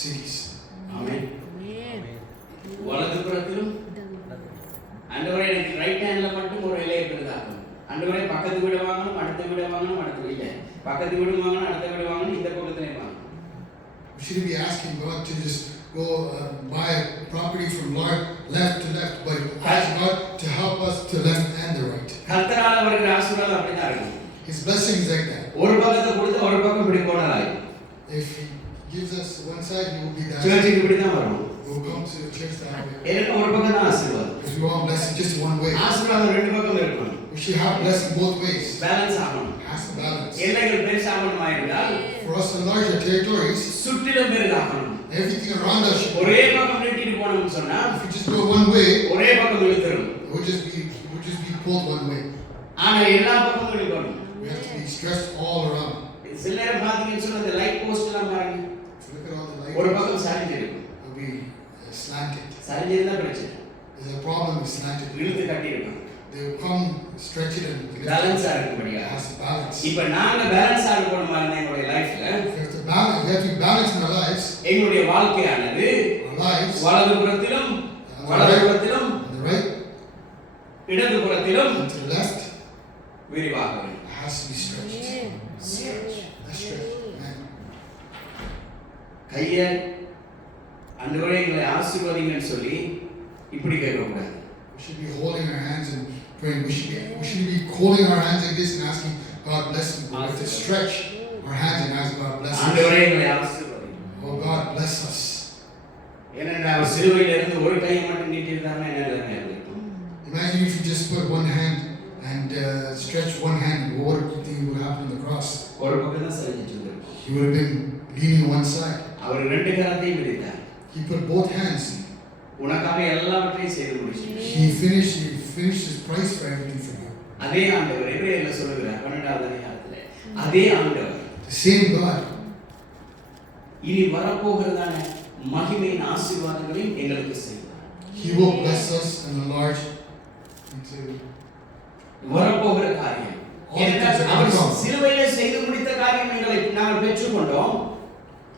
cities. Amen. வலது புறத்திலும் ஆண்டவரே எனக்கு ரைட் ஹேண்ட்ல மட்டும் ஒரு இலையை பெரிதாக்கணும். ஆண்டவரே பக்கத்து வீடு வாங்கணும், அடுத்த வீடு வாங்கணும், அடுத்த வீடு பக்கத்து வீடு வாங்கணும், அடுத்த வீடு வாங்கணும், இந்த பக்கத்திலே வாங்கணும். We shouldn't be asking God to just go buy property from left to left, but ask God to help us to left and the right. கர்த்தரால் அவருக்கு ஆசீர்வாதம் அப்படிதான் இருக்கும். His blessing is like that. ஒரு பக்கத்தை கொடுத்து ஒரு பக்கம் இப்படி போனாய். If He gives us one side, He will be that. சர்ச்சுக்கு இப்படி தான் வரும். We will come to the church that way. எனக்கு ஒரு பக்கம் தான் ஆசீர்வாதம். Because we want blessing just one way. ஆசீர்வாதம் ரெண்டு பக்கம் இருக்கணும். We should have blessing both ways. Balance ஆகணும். Has to balance. எல்லைகள் பெருசாகணுமா இருந்தால் For us to enlarge our territories, சுற்றிலும் பெரிதாகணும். everything around us should. ஒரே பக்கம் நீட்டிட்டு போனோம்னு சொன்னா If we just go one way, ஒரே பக்கம் இழுத்துரும். it would just be pulled one way. ஆனா எல்லா பக்கமும் இழுக்கணும். We have to be stretched all around. சில நேரம் பாத்தீங்கன்னு சொன்னா இந்த லைட் போஸ்ட் எல்லாம் பாருங்க. If you look at all the ஒரு lights, பக்கம் சரிஞ்சிருக்கும். it will be slanted. சரிஞ்சிருந்தா பிரச்சனை. There's a problem with slanted. இழுத்து கட்டியிருக்கும். They will come, stretch it and lift it. பேலன்ஸா இருக்கும்படியா. It has to balance. இப்ப நாங்க பேலன்ஸா இருக்கணுமா இருந்தா எங்களுடைய லைஃப்ல We have to balance. We have to be balanced in our lives. எங்களுடைய வாழ்க்கையானது Our lives வலது புறத்திலும் on the right, இடது புறத்திலும் and to the left, விரிவாக வேண்டும். it has to be stretched. Stretch. Let's stretch. Amen. கைய ஆண்டவரே எங்களை ஆசீர்வதிங்கன்னு சொல்லி இப்படி கேட்கக்கூடாது. We should be holding our hands and praying. We shouldn't be holding our hands like this and asking God bless me. We have to stretch our hands and ask God bless us. ஆண்டவரே எங்களை ஆசீர்வதிங்க. Oh God bless us. ஏனென்றால் அவர் சிலுவையில இருந்து ஒரு கையை மட்டும் நீட்டியிருந்தாருன்னா என்ன நிலைமை இருக்கும்? Imagine if you just put one hand and stretch one hand. What do you think would happen on the cross? ஒரு பக்கம் தான் சரிஞ்சிட்டு இருந்திருக்கும். He would have been leaning on one side. அவர் ரெண்டு கரத்தையும் விரித்தார். He put both hands. உனக்காக எல்லாவற்றையும் செய்து முடிச்சார். He finished his price for everything for you. அதே ஆண்டவர் எபிரேயர்ல சொல்லுகிறார் 12வது அதிகாரத்திலே அதே ஆண்டவர் The same God. இனி வரப்போகிறதான மகிமையின் ஆசீர்வாதங்களையும் எங்களுக்கு செய்வார். He will bless us and enlarge into வரப்போகிற காரியம். அவர் சிலுவையிலே செய்து முடித்த காரியங்களை நாங்கள் பெற்றுக்கொண்டோம்.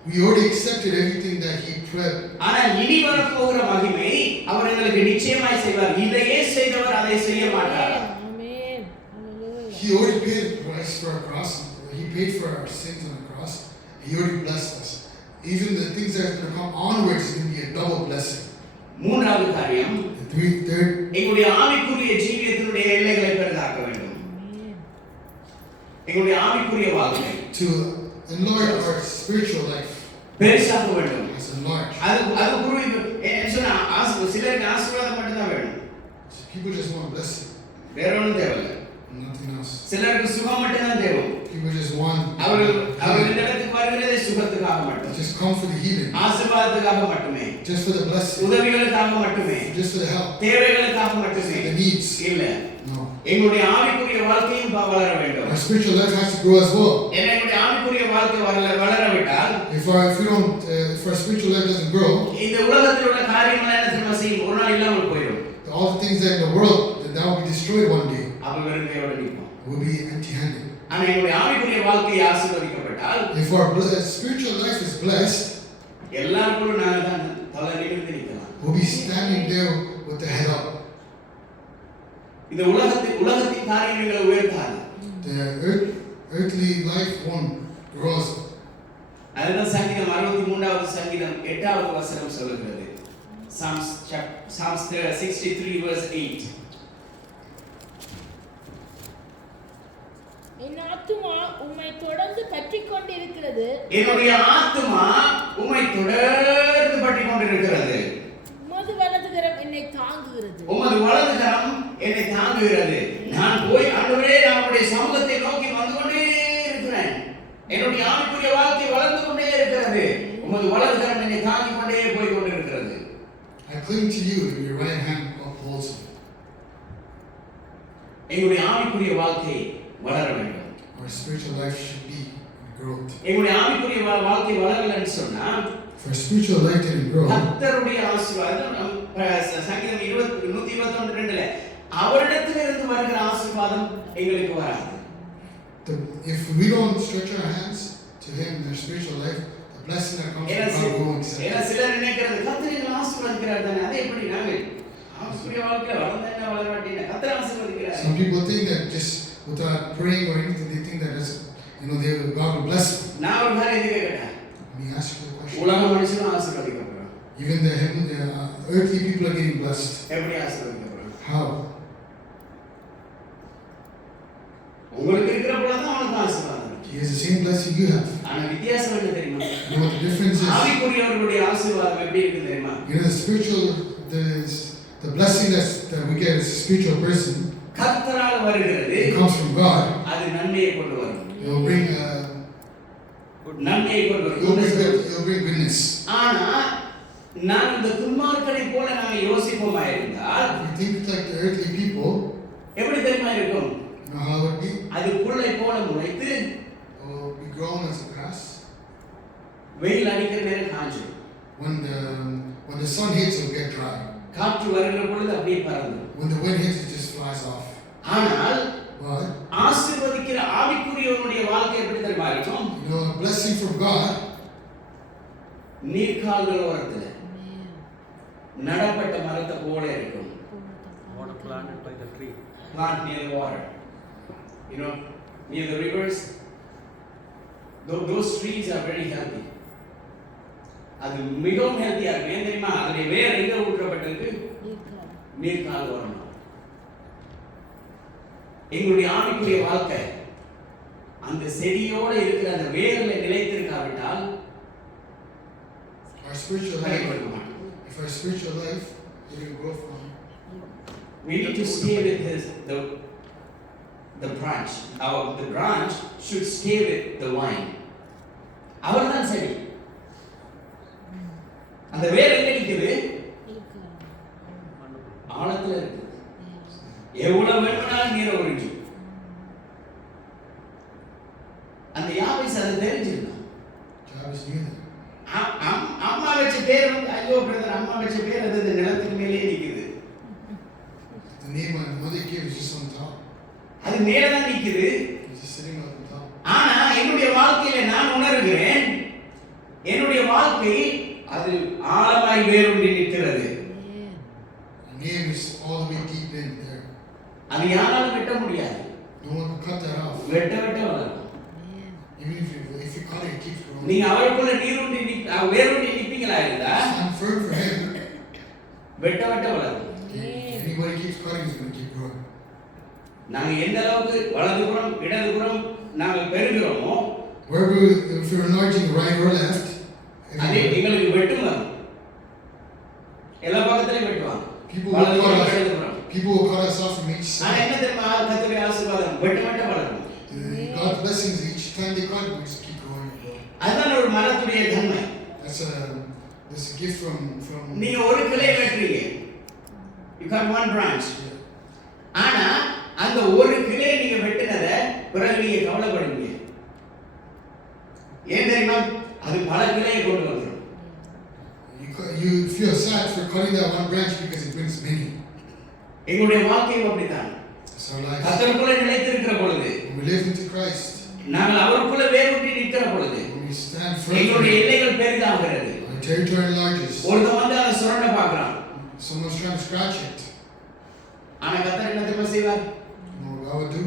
We already accepted everything that He prayed. ஆனால் இனி வரப்போகிற மகிமை அவர் எங்களுக்கு நிச்சயமாய் செய்வார். இதையே செய்தவர் அதை செய்ய மாட்டார். Amen. Hallelujah. He already paid the price for our cross. He paid for our sins on the cross. He already blessed us. Even the things that are going to come onwards is going to be a double blessing. மூன்றாவது காரியம், The third, எங்களுடைய ஆவிக்குரிய ஜீவியத்தினுடைய எல்லைகளை பெரிதாக்க வேண்டும். எங்களுடைய ஆவிக்குரிய வாழ்க்கை to enlarge our spiritual life. பெரிசாக்க வேண்டும். As enlarge. அது குரு என்ன சொன்னா சிலருக்கு ஆசீர்வாதம் மட்டும் தான் வேணும். So people just want blessing, வேற ஒன்றும் தேவையில்லை. nothing else. சிலருக்கு சுகம் மட்டும் தான் தேவை. People just want. அவர்கள் இந்த இடத்துக்கு வருகிறதே சுகத்துக்காக மட்டும். Just come for the healing. ஆசீர்வாதத்துக்காக மட்டுமே. Just for the blessing. உதவிகளுக்காக மட்டுமே. Just for the help. தேவைகளுக்காக மட்டுமே. The needs. இல்ல. No. எங்களுடைய ஆவிக்குரிய வாழ்க்கையும் வளர வேண்டும். Our spiritual life has to grow as well. எங்களுடைய ஆவிக்குரிய வாழ்க்கை வளரவிட்டால் If our spiritual life doesn't grow, இந்த உலகத்தில் உள்ள காரியங்கள் என்ன தெரியுமா செய்யும்? ஒரு நாள் இல்லாமல் போயிடும். all the things that in the world that will be destroyed one day. அப்ப வெறும் கையோட நிற்போம். We'll be empty-handed. ஆனா எங்களுடைய ஆவிக்குரிய வாழ்க்கை ஆசீர்வதிக்கப்பட்டால் If our spiritual life is blessed, எல்லாருக்கும் நாங்க தான் தலை நிமிர்ந்து நிற்கலாம். we'll be standing there with the head up. இந்த உலகத்தின் காரியங்களை உயர்த்தாது. The earthly life won't grow. அதுதான் சங்கீதம் 63வது சங்கீதம் 8வது வசனம் சொல்லுகிறது. Psalms 63 verse 8. என் ஆத்துமா உம்மை தொடர்ந்து பற்றிக் கொண்டிருக்கிறது. என்னுடைய ஆத்துமா உம்மை தொடர்ந்து வலது கரம் என்னை தாங்கிக் கொண்டே போய் கொண்டிருக்கிறது. I cling to you, and your right hand upholds me. எங்களுடைய ஆவிக்குரிய வாழ்க்கை வளர வேண்டும். Our spiritual life should be in growth. எங்களுடைய ஆவிக்குரிய வாழ்க்கை வளரலன்னு சொன்னா For spiritual life to grow, கர்த்தருடைய ஆசீர்வாதம் சங்கீதம் 121:2ல அவரிடத்திலிருந்து வருகிற ஆசீர்வாதம் எங்களுக்கு வராது. if we don't stretch our hands to Him in our spiritual life, the blessing that comes from God won't accept. ஏன்னா சிலர் நினைக்கிறது கர்த்தர் எங்களை ஆசீர்வதிக்கிறார் தானே, அது எப்படி நாங்கள் ஆவிக்குரிய வாழ்க்கையில வளர்ந்தா என்ன வளராட்டினா கர்த்தர் ஆசீர்வதிக்கிறார். Some people think that just without praying or anything, they think that God will bless them. நான் ஒரு காரியம் கேட்கிறேன். Let me ask you a question. உலக மனுஷனும் ஆசீர்வதிக்கப்படுறான். Even the earthly people are getting blessed. எப்படி ஆசீர்வதிக்கப்படுறான்? How? உங்களுக்கு இருக்கிற போலதான் அவனுக்கு ஆசீர்வாதம். He has the same blessing you have. ஆனா வித்தியாசம் என்ன தெரியுமா? You know what the difference is? ஆவிக்குரியவர்களுடைய ஆசீர்வாதம் எப்படி இருக்கு தெரியுமா? The spiritual, the blessing that we get as a spiritual person, கர்த்தரால் வருகிறது. it comes from God. அது நன்மையை கொண்டு வரும். It will bring நன்மையை கொண்டு வரும். it will bring goodness. ஆனா நான் இந்த துன்மார்க்கனை போல நாங்க யோசிப்போமா இருந்தால் If we think like the earthly people, எப்படி தெரியுமா இருக்கும்? you know how it would be? அது புல்லை போல முளைத்து It will be grown as a grass. வெயில் அடிக்கிற நேரம் காஞ்சிடும். When the sun hits, it will get dry. காற்று வருகிற பொழுது அப்படியே பறந்துடும். When the wind hits, it just flies off. ஆனால் But ஆசீர்வதிக்கிற ஆவிக்குரியவனுடைய வாழ்க்கை எப்படி தெரியுமா இருக்கும்? a blessing from God, நீர்க்கால்கள் ஓரத்துல நடப்பட்ட மரத்தை போல இருக்கும். Water planted by the tree. Plant near the water. Near the rivers. Those trees are very healthy. அது மிகவும் ஹெல்த்தியா இருக்கும். ஏன் தெரியுமா? அதோட வேர் எங்க ஊற்றப்பட்டிருக்கு? நீர்க்கால் ஓரம். எங்களுடைய ஆவிக்குரிய வாழ்க்கை அந்த செடியோட இருக்கிற அந்த வேர்ல நிலைத்திருக்காவிட்டால் our spiritual life, if our spiritual life didn't grow from, we need to stay with the branch. The branch should stay with the vine. அவர்தான் செடி. அந்த வேர் எங்க நிக்குது? ஆழத்துல இருக்கு. எவ்வளவு வேணும்னாலும் நீரை ஒழிஞ்சு. அந்த யாபேஸ் அதை தெரிஞ்சிருந்தான். Jabez knew that. அம்மா வச்ச பேர் வந்து ஐயோ பிரதர் அம்மா வச்ச பேர் அது இந்த நிலத்துக்கு மேலே நிக்குது. The name my mother gave is just on top. அது மேல தான் நிக்குது. It's just sitting on top. ஆனா என்னுடைய வாழ்க்கையில நான் உணர்கிறேன் என்னுடைய வாழ்க்கை அது ஆழமாய் வேரூன்றி நிற்கிறது. The name is all the way deep in there. அது யாராலும் வெட்ட முடியாது. No one can cut that off. வெட்ட வளரும். Even if you cut it, it keeps growing. நீங்க அவருக்குள்ள நீரூன்றி வேரூன்றி நிப்பீங்களா இருந்தா Stand firm for Him. வெட்ட வளரும். Anybody keeps cutting is going to keep growing. நாங்க எந்த அளவுக்கு வலதுபுறம் இடதுபுறம் நாங்கள் பெறுகிறோமோ Wherever, if you're enlarging right or left, அதே எங்களுக்கு வெட்டும் வரும். எல்லா பக்கத்துலயும் வெட்டுவாங்க. people will cut us off from each ஆனா side. என்ன தெரியுமா? கர்த்தருடைய ஆசீர்வாதம் வெட்ட வளரும். God's blessings, each time they cut, we just keep growing. அதுதான் ஒரு மரத்துடைய தன்மை. That's a gift from. நீங்க ஒரு கிளை வெட்டுறீங்க. You got one branch. ஆனா அந்த ஒரு கிளை நீங்க வெட்டினத பிறகு நீங்க கவலைப்படுவீங்க. ஏன் தெரியுமா? அது பல கிளையை கொண்டு வந்துரும். You feel sad for cutting that one branch because it brings many. எங்களுடைய வாழ்க்கையும் அப்படித்தான். It's our life. கர்த்தருக்குள்ள நிலைத்திருக்கிற பொழுது, When we live into Christ, நாங்கள் அவருக்குள்ள வேரூன்றி நிற்கிற பொழுது, when we stand firm, எங்களுடைய எல்லைகள் பெரிதாகிறது. our territory enlarges. ஒருத்தன் வந்து அதை சுரண்ட பார்க்கறான். Someone's trying to scratch it. ஆனா கர்த்தர் என்ன தெரியுமா செய்வார்? You know what God would do?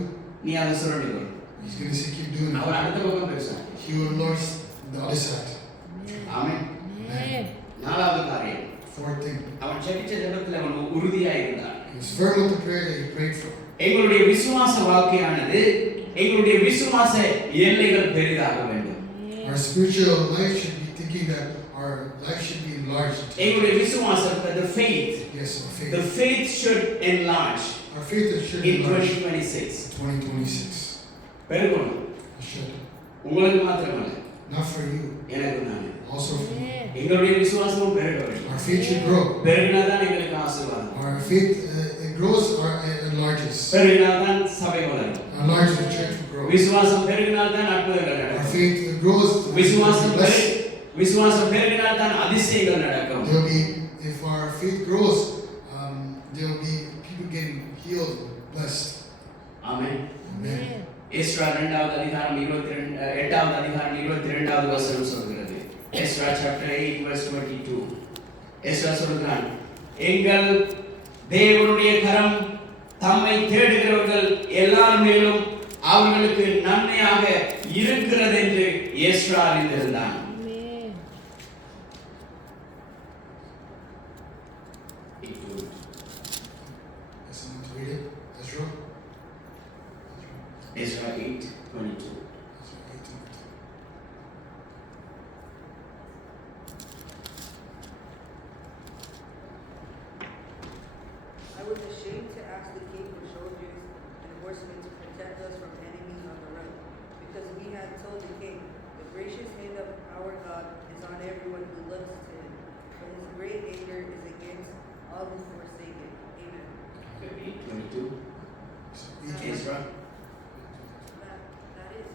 நீ அதை சுரண்டிக்கோ. He's going to say, keep doing it. அவர் அடுத்த பக்கம் பேசுவார். He will enlarge the other side. ஆமென். நாலாவது காரியம், Fourth thing. அவன் ஜெபிச்ச ஜெபத்தில் அவன் உறுதியா இருந்தான். He was firm with the prayer that he prayed for. எங்களுடைய விசுவாச வாழ்க்கையானது எங்களுடைய விசுவாச எல்லைகள் பெரிதாக வேண்டும். Our spiritual life should be thinking that our life should be enlarged. எங்களுடைய விசுவாசம், the faith, Yes, our faith. the faith should enlarge Our faith should in enlarge 2026. 2026. பெருகணும். It should. உங்களுக்கு மாத்திரமல்ல, Not for you, எனக்கு நான். also from you. எங்களுடைய விசுவாசமும் பெருக வேண்டும். Our faith should grow. பெருகினாதான் எங்களுக்கு ஆசீர்வாதம். Our faith it grows or it enlarges. பெருகினாதான் சபை வளரும். Enlarge the church will grow. விசுவாசம் பெருகினால்தான் அற்புதங்கள் Our நடக்கும். faith grows. விசுவாசம் பெருகினால்தான் அதிசயங்கள் நடக்கும். There'll be, if our faith grows, there'll be people getting healed, blessed. Amen. Amen. Ezra 2வது அதிகாரம் 8வது அதிகாரம் 22வது வசனம் சொல்கிறது. Ezra chapter 8 verse 22. எஸ்றா சொல்கிறான், எங்கள் தேவனுடைய கரம் தம்மை தேடுகிறவர்கள் எல்லார் மேலும் அவர்களுக்கு நன்மையாக இருக்கிறது என்று Ezra அறிந்திருந்தான். Ezra 8:22. I was ashamed to ask the king for soldiers and horsemen to protect us from enemies on the run, because we had told the king, the gracious hand of our God is on everyone who looks to him, but his great anger is against all who forsake it. Amen. 8:22. Ezra. That is.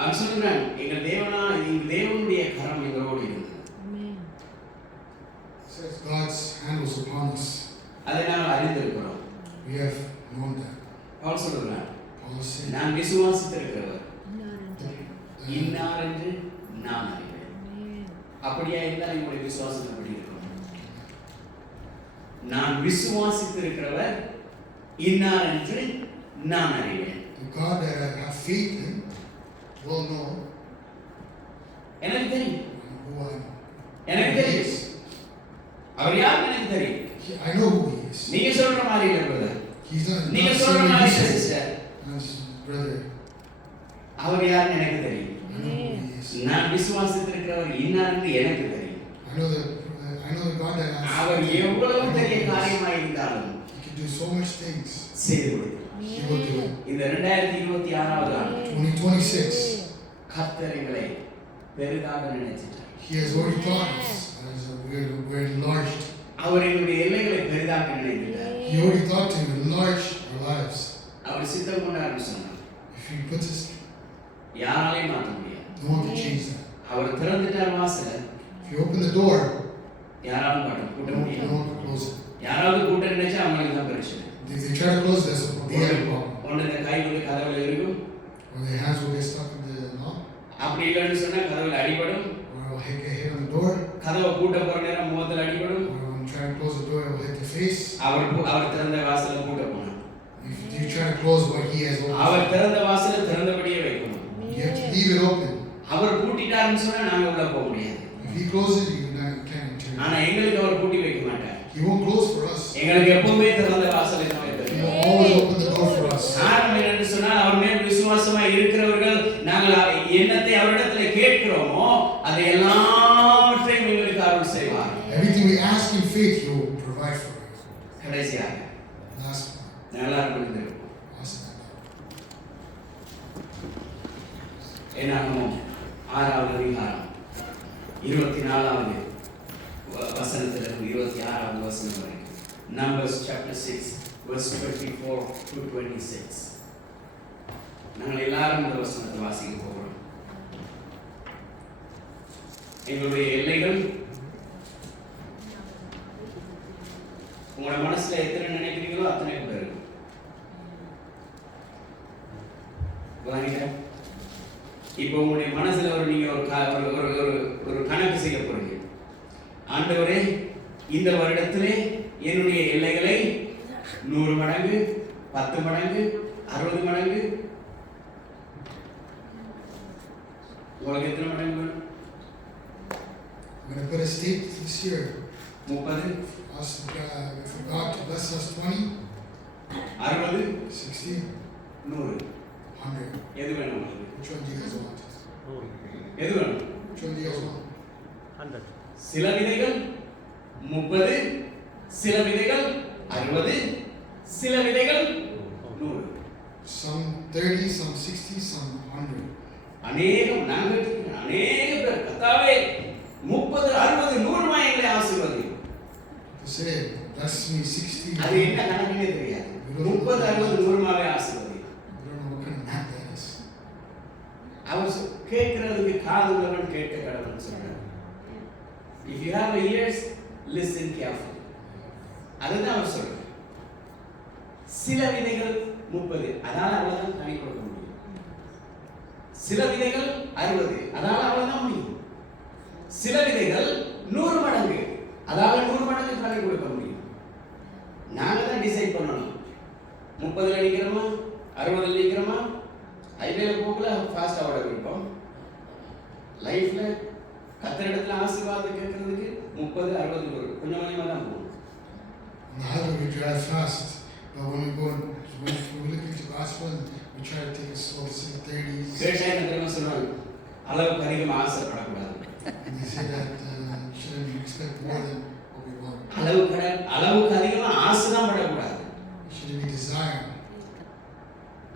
அவன் சொல்கிறான், எங்கள் தேவனுடைய கரம் எங்களோடு இருந்தது. It says God's hand was upon us. அதை நாங்கள் அறிந்திருக்கிறோம். We have known that. அவன் சொல்கிறான், Paul said, நான் விசுவாசித்திருக்கிறவர் that இன்னார் என்று நான் அறிவேன். அப்படியா இருந்தால் எங்களுடைய விசுவாசம் எப்படி இருக்கும்? நான் விசுவாசித்திருக்கிறவர் இன்னார் என்று நான் அறிவேன். the God that I have faith in will know எனக்கு தெரியும். who I am. எனக்கு தெரியும். அவர் யார் எனக்கு தெரியும். I know who he is. நீங்க சொல்ற மாதிரி இல்ல பிரதர். He's not. நீங்க not சொல்ற saying மாதிரி he இல்ல says. சிஸ்டர். That's brother. அவர் யார் எனக்கு தெரியும். I know who he is. நான் விசுவாசித்திருக்கிறவர் இன்னார் என்று எனக்கு தெரியும். I know the God that I our have. எவ்வளவு பெரிய காரியமாக இருந்தாலும் He can do so much things. செய்து கொடுத்தார். He will do it. இந்த 2026வது ஆண்டு 2026. கர்த்தர் எங்களை பெரிதாக நினைச்சிட்டார். He has already taught us as we're enlarged. அவர் எங்களுடைய எல்லைகளை பெரிதாக நினைத்தார். He already taught to enlarge our lives. அவர் சித்தம் கொண்டாருன்னு சொன்னார். If he puts us, யாராலையும் மாற்ற முடியாது. no one can change that. அவர் திறந்துட்டார் வாசலை. If you open the door, யாராலும் கூட்ட no முடியாது. one can close it. யாராவது கூட்ட நினைச்சா அவங்களுக்கு தான் பிரச்சனை. If they try to close this, they have a problem. ஒன்று இந்த கை வந்து கதவுல இருக்கும். Or their hands will get stuck in the knob. அப்படி இல்லைன்னு சொன்னா கதவுல அடிபடும். Or it will get hit on the door. கதவை பூட்ட போற நேரம் முகத்தில் அடிபடும். Or when you try to close the door, it will hit the face. அவர் திறந்த வாசலை பூட்ட போனார். If you try to close what he has our opened, திறந்த வாசலை திறந்தபடியே வைக்கணும். you have to leave it open. அவர் பூட்டிட்டாருன்னு சொன்னா நாங்க உள்ள போக முடியாது. If he closes, you can't enter. ஆனா எங்களுக்கு அவர் பூட்டி வைக்க மாட்டார். He won't close for us. எங்களுக்கு எப்பவுமே திறந்த வாசலை தான் He வைப்பார். will always open the door for us. காரணம் என்னன்னு சொன்னால் அவர் மேல் விசுவாசமா இருக்கிறவர்கள் நாங்கள் என்னத்தை அவரிடத்துல கேட்கிறோமோ அதை எல்லாவற்றையும் எங்களுக்கு அருள் செய்வார். Everything we ask in faith, he will provide for us. கடைசியாக Last one. நல்லா புரிந்திருக்கும். Last one. என்னாகும் 6வது அதிகாரம் 24வது வசனத்திலிருந்து 26வது வசனம் வரை. Numbers chapter 6 verse 24 to 26. நாங்கள் எல்லாரும் இந்த வசனத்தை வாசிக்க போகிறோம். எங்களுடைய எல்லைகள் உங்களோட மனசுல எத்தனை நினைக்கிறீங்களோ அத்தனை கூட இருக்கும். இப்போ உங்களுடைய மனசுல நீங்க ஒரு கணக்கு செய்ய போறீங்க. ஆண்டவரே, இந்த வருடத்திலே என்னுடைய எல்லைகளை 100 மடங்கு, 10 மடங்கு, 60 மடங்கு, உங்களுக்கு எத்தனை மடங்கு வேணும்? I'm going to put a stake this year. 30, For God to bless us 20, 60, 60, 100. 100. எது வேணும் உங்களுக்கு? Which one do you guys want? எது வேணும்? Which one do you guys want? சில விதைகள் 30, சில விதைகள் 60, சில விதைகள் 100. Some 30, some 60, some 100. நாங்கள் அநேக பேர் கர்த்தாவே 30, 60, 100 எங்களை ஆசீர்வதி. To say, bless me 60. அது என்ன கணக்குன்னே தெரியாது. 30, 60, 100 ஆசீர்வதி. I don't know what kind of math that is. அவர் கேட்கிறதுக்கு காது உள்ளவன் கேட்க கடவுள்னு சொல்றாரு. If you have ears, listen carefully. அதுதான் அவர் சொல்றார். சில விதைகள் 30, அதால அவ்வளவுதான் கனி கொடுக்க முடியும். சில விதைகள் 60, அதால அவ்வளவுதான் முடியும். சில விதைகள் 100 மடங்கு, அதால 100 மடங்கு கனி கொடுக்க முடியும். நாங்க தான் டிசைட் பண்ணணும். 30ல நிக்கிறோமா, 60ல நிக்கிறோமா, ஹைவேல போகல ஃபாஸ்டா ஓட விருப்பம். லைஃப்ல கத்தரிடத்துல ஆசீர்வாதம் கேட்கறதுக்கு 30, 60 வரும். கொஞ்சம் கொஞ்சமா தான் போகும். On the highway we drive fast, but when we look into the gospel, we try to take it slow, 30s. கேட்டா என்ன தெரியுமா சொல்றாங்க, அளவுக்கு அதிகமா ஆசைப்படக்கூடாது. And they say that shouldn't expect more than what we want. அளவுக்கு அதிகமா ஆசை தான் படக்கூடாது. It shouldn't be desired.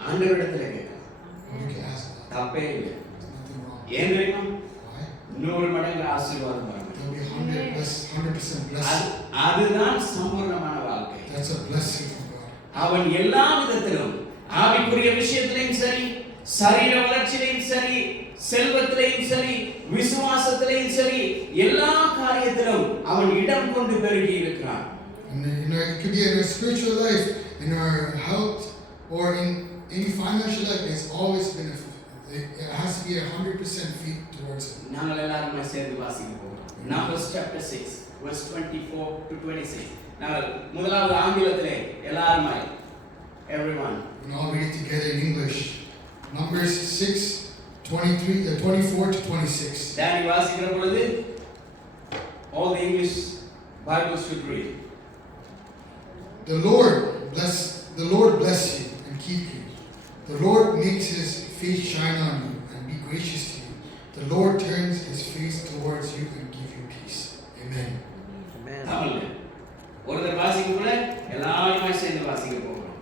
ஆண்டவரிடத்துல கேட்கலாம், But we can ask God. தப்பே இல்லை. There's nothing wrong. ஏன் தெரியுமா, Why? 100 மடங்கு ஆசீர்வாதம் வரும். There'll be 100% blessing. அதுதான் சம்பூர்ணமான வாழ்க்கை. That's a blessing from God. அவன் எல்லா விதத்திலும், ஆவிக்குரிய விஷயத்திலையும் சரி, சரீர வளர்ச்சியிலையும் சரி, செல்வத்திலையும் சரி, விசுவாசத்திலையும் சரி, எல்லா காரியத்திலும் அவன் இடம் கொண்டு பெருகி இருக்கிறான். And it could be in our spiritual life, in our health, or in any financial life. It's always been it has to be 100% feet towards it. நாங்கள் எல்லாரும் சேர்ந்து வாசிக்க போகிறோம். Numbers chapter 6 verse 24 to 26. நாங்கள் முதலாவது ஆங்கிலத்திலே எல்லாரும் everyone. And all read it together in English. Numbers 6, 24 to 26. Danny வாசிக்கிற பொழுது all the English Bibles should read. The Lord bless you and keep you. The Lord makes his face shine on you and be gracious to you. The Lord turns his face towards you and give you peace. Amen. தமிழ்ல ஒருத்தர் வாசிக்க கூட எல்லாரும் சேர்ந்து வாசிக்க போகிறோம்.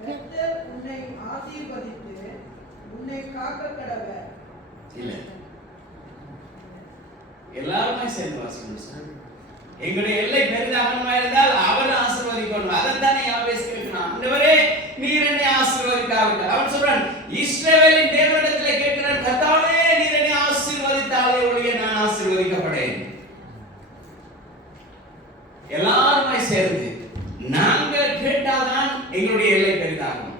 கர்த்தர் உன்னை ஆசீர்வதித்து உன்னை காக்க கடவர். இல்ல, எல்லாரும் சேர்ந்து வாசிக்கணும் சார். எங்களுடைய எல்லை பெரிதாகமா இருந்தால் அவர் ஆசீர்வதிக்கணும். அதைத்தானே யாபேஸ் கேட்கிறான், ஆண்டவரே நீர் என்னை ஆசீர்வதிக்காவிட்டால். அவன் சொல்றான், இஸ்ரவேலின் தேவனிடத்திலே கேட்கிறான், கர்த்தாவே நீர் என்னை ஆசீர்வதித்தாலே ஒழிய நான் ஆசீர்வதிக்கப்படேன். எல்லாருமே சேர்ந்து நாங்கள் கேட்டால்தான் எங்களுடைய எல்லை பெரிதாகும்.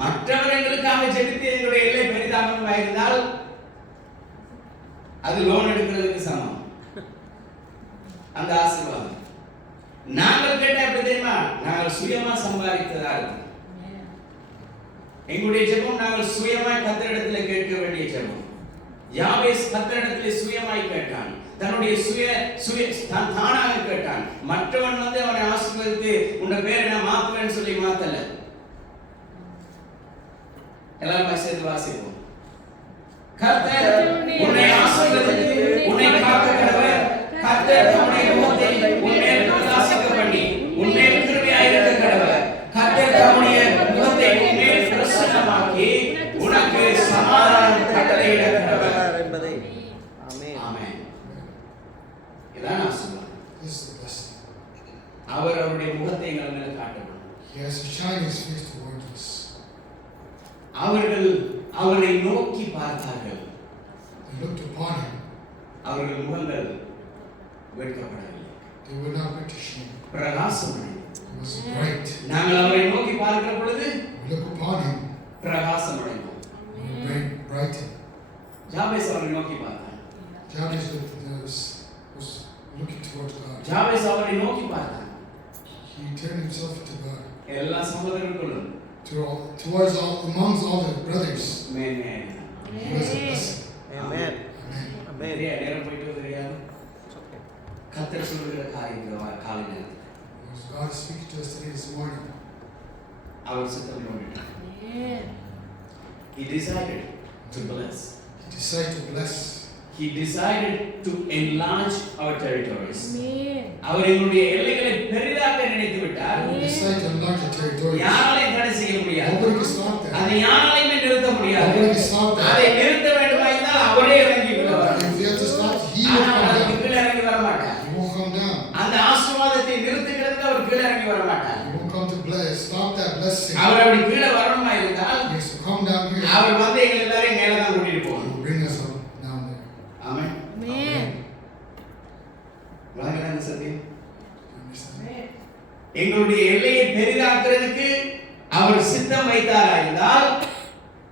மற்றவர் எங்களுக்காக ஜெபித்து எங்களுடைய எல்லை பெரிதாகமா இருந்தால் அது லோன் எடுக்கிறதுக்கு சமம். அந்த ஆசீர்வாதம் நாங்கள் கேட்ட எப்படி தெரியுமா, நாங்கள் சுயமா சம்பாதித்ததா இருக்கும். எங்களுடைய ஜெபம் நாங்கள் சுயமாய் கர்த்தரிடத்தில் கேட்க வேண்டிய ஜெபம். யாபேஸ் கர்த்தரிடத்தில் சுயமாய் கேட்டான், தன்னுடைய தானாக கேட்டான். மற்றவன் வந்து அவனை ஆசீர்வதித்து உன்னை பேரை நான் மாத்துவேன்னு சொல்லி மாத்தல. எல்லாரும் சேர்ந்து வாசிப்போம். கர்த்தர் உன்னை ஆசீர்வதித்து உன்னை காக்க கடவர். கர்த்தர் தம்முடைய முகத்தை உன்மேல் பிரகாசிக்க பண்ணி உன்மேல் கிருபையாய் இருக்க கடவர். கர்த்தர் தம்முடைய முகத்தை உன்மேல் பிரசன்னமாக்கி உனக்கு சமாதானம் கட்டளையிட கடவர் என்பதை. ஆமென். இதான் ஆசீர்வாதம். This is the blessing. அவர் அவருடைய முகத்தை எங்கள் மேல் காட்டணும். He has to shine his face towards us. அவர்கள் அவரை நோக்கி பார்த்தார்கள். They looked upon him. அவர்கள் முகங்கள் வெட்கப்படவில்லை. They would not put to shame. பிரகாசம். It was bright. நாங்கள் அவரை நோக்கி பார்க்கிற பொழுது We look upon him. பிரகாசம் அடைந்தோம். Brighten. ஜாபேஸ் அவரை நோக்கி பார்த்தார். Jabez was looking towards God. Jabez அவரை நோக்கி பார்த்தார். He turned himself to God. எல்லா சகோதரர்களும் Towards amongst all the brothers. Amen. He was a blessing. Amen. Amen. நேரம் போயிட்டு தெரியாது. கர்த்தர் சொல்லுகிற காரியங்கள் காலை நேரம். As God is speaking to us today this morning. அவர் சித்தம் கொண்டார். He decided to bless. He decided to bless. He decided to enlarge our territories. Amen. அவர் எங்களுடைய எல்லைகளை பெரிதாக்க நினைத்து விட்டார். He decided to enlarge the territory. யாராலையும் தடை செய்ய முடியாது. Nobody can stop that. அதை யாராலையுமே நிறுத்த முடியாது. Nobody can stop அதை that. நிறுத்த வேண்டுமாயிருந்தால் அவரே இறங்கி வருவார். If you have to stop, he will ஆனால் come அதுக்கு down. கீழே இறங்கி வர மாட்டார். He won't come down. அந்த ஆசீர்வாதத்தை நிறுத்துகிறதுக்கு அவர் கீழே இறங்கி வர மாட்டார். He won't come to bless. Stop that blessing. அவர் அப்படி கீழே வரணுமா இருந்தால் He has to come down here. அவர் வந்து எங்களை எல்லாரையும் மேலே தான் கூட்டிட்டு He போகணும். will bring us up down there. Amen. Amen. வணக்கம் சத்தியம். You understand? எங்களுடைய எல்லையை பெரிதாக்குறதுக்கு அவர் சித்தம் வைத்தாரா என்றால்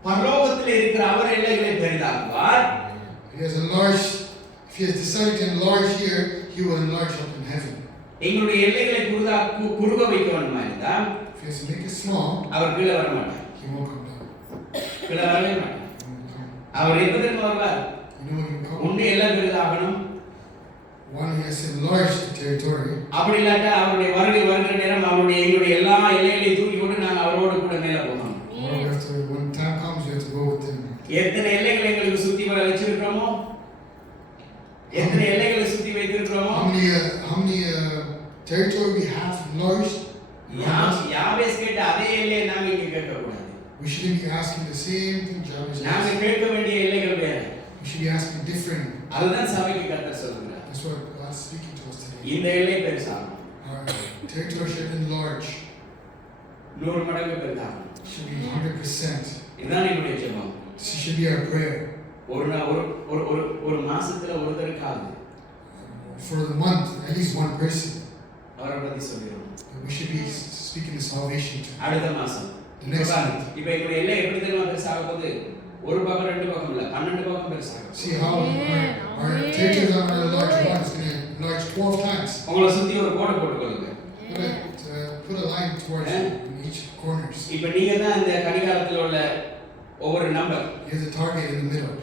பரலோகத்தில் இருக்கிற அவர் எல்லைகளை பெரிதாக்குவார். He has enlarged. If he has decided to enlarge here, he will enlarge up in heaven. எங்களுடைய எல்லைகளை குறுக வைக்க வேண்டுமா இருந்தால் If he has to make it small, அவர் கீழே வர மாட்டார். he won't come down. கீழே வரவே மாட்டார். He won't come. அவர் எப்பதற்கு வருவார்? You know when he will come? ஒன்று எல்லாம் பெரிதாகணும். One, he has enlarged the territory. அப்படி இல்லாட்டா அவருடைய வருகிற நேரம் அவருடைய எங்களுடைய எல்லா எல்லைகளையும் தூக்கி கொண்டு நாங்கள் அவரோடு கூட மேலே போகணும். Or we have to, when time comes, we have to go with him. எத்தனை எல்லைகளை எங்களுக்கு சுத்தி வர வச்சிருக்கிறோமோ, எத்தனை எல்லைகளை சுத்தி வைத்திருக்கிறோமோ, How many territory we have enlarged? யாபேஸ் கேட்ட அதே எல்லையை நாங்கள் இங்கே கேட்கக்கூடாது. We shouldn't be asking the same thing Jabez நாங்கள் asked. கேட்க வேண்டிய எல்லைகள் வேற. We should be asking different. அதுதான் சபைக்கு கர்த்தர் சொல்லுகிறார். That's what God's speaking to us today. இந்த எல்லை பெருசாகும், Our territory should enlarge. 100 மடங்கு பெருசாகும். It should be 100%. இதுதான் என்னுடைய ஜெபம். This should be our prayer. ஒரு மாசத்துல ஒருத்தருக்காவது For the month, at least one person. அவரை பத்தி சொல்லிடுவோம். We should be speaking the salvation to. அடுத்த மாசம் The next month. இப்ப எங்களுடைய எல்லை எப்படி தெரியுமா பெருசாக போகுது? ஒரு பக்கம் 2 பக்கம் இல்ல 12 பக்கம் பெருசாகும். See how our territories are going to enlarge once, going to enlarge 12 times. உங்களை சுத்தி ஒரு கோடு போட்டுக்கொள்ளுங்க. Put a line towards in each corners. இப்ப நீங்க தான் இந்த கடிகாரத்துல உள்ள ஒவ்வொரு number. Here's the target in the middle.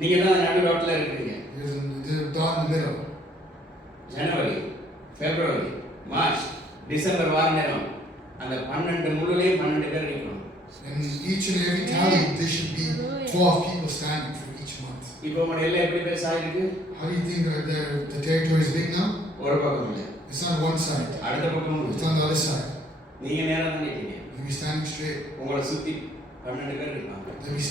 நீங்க தான் நடு ரோட்ல இருக்கீங்க. Here's the dot in the middle. January, February, March, December வார நேரம் அந்த 12 முழுலே 12 பேர் இருக்கணும். And each and every tally, there should be 12 people standing for each month. இப்போ உங்க எல்லை எப்படி பெருசாக இருக்கு? How do you think that the territory is big now? ஒரு பக்கம் இல்ல. It's on one side. அடுத்த பக்கமும் It's இல்ல. on the other side. நீங்க நேரா தான் நிக்கீங்க. You'll be standing straight. உங்களை சுத்தி 12 பேர் இருப்பாங்க. There'll be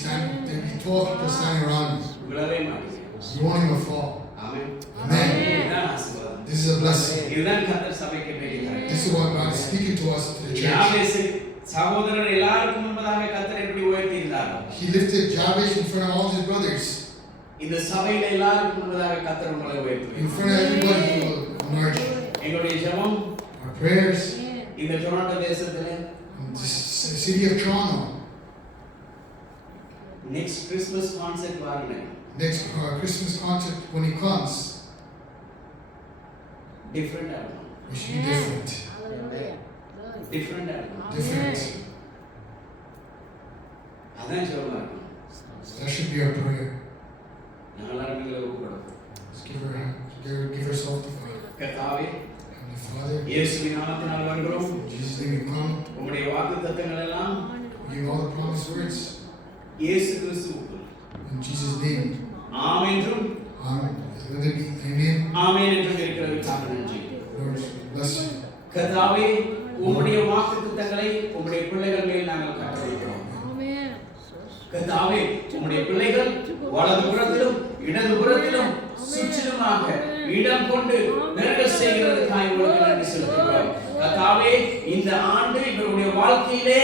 12 people standing around you. விழவே மாட்டீங்க. You won't even fall. Amen. Amen. இதுதான் ஆசீர்வாதம். This is a blessing. இதுதான் கர்த்தர் சபைக்கு பேசுகிறார். This is what God is speaking to us, to the church. யாபேஸ் சகோதரர் எல்லாருக்கும் முன்பதாக கர்த்தர் எப்படி உயர்த்தி இருந்தார்? He lifted Jabez in front of all his brothers. இந்த சபையில எல்லாருக்கும் முன்பதாக கர்த்தர் உங்களை உயர்த்துவார். In front of everybody, He will enlarge you. எங்களுடைய ஜெபம் Our prayers இந்த டொரண்டோ தேசத்திலே in this city of Toronto. Next Christmas concert வாருங்க. Next Christmas concert, when it comes, different ஆகும். we should be different. Different ஆகும். Different. அதான் ஜெபமா இருக்கும். That should be our prayer. நாங்கள் எல்லாரும் நீங்களே ஒப்புக்கொடுப்போம். Let's give ourselves to God. கர்த்தாவே, Heavenly Father, இயேசுவின் நாமத்தினால் வருகிறோம். in Jesus' name we come. உம்முடைய வாக்குத்தத்தங்கள் எல்லாம் We give all the promised words. இயேசு கிறிஸ்துவுக்குள் In Jesus' name. ஆம் என்றும் Amen. Let it be. Amen. ஆமென் என்றும் இருக்கிறதுக்காக நன்றி. Lord, bless you. கர்த்தாவே, உம்முடைய வாக்குத்தத்தங்களை உம்முடைய பிள்ளைகள் மேல் நாங்கள் கட்டளையிடுகிறோம். கர்த்தாவே, உம்முடைய பிள்ளைகள் வலது புறத்திலும் இடது புறத்திலும் சுற்றிலுமாக இடம் கொண்டு பெருக செய்கிறதுக்காக உங்களுக்கு நன்றி செலுத்துகிறோம். கர்த்தாவே, இந்த ஆண்டு இவருடைய வாழ்க்கையிலே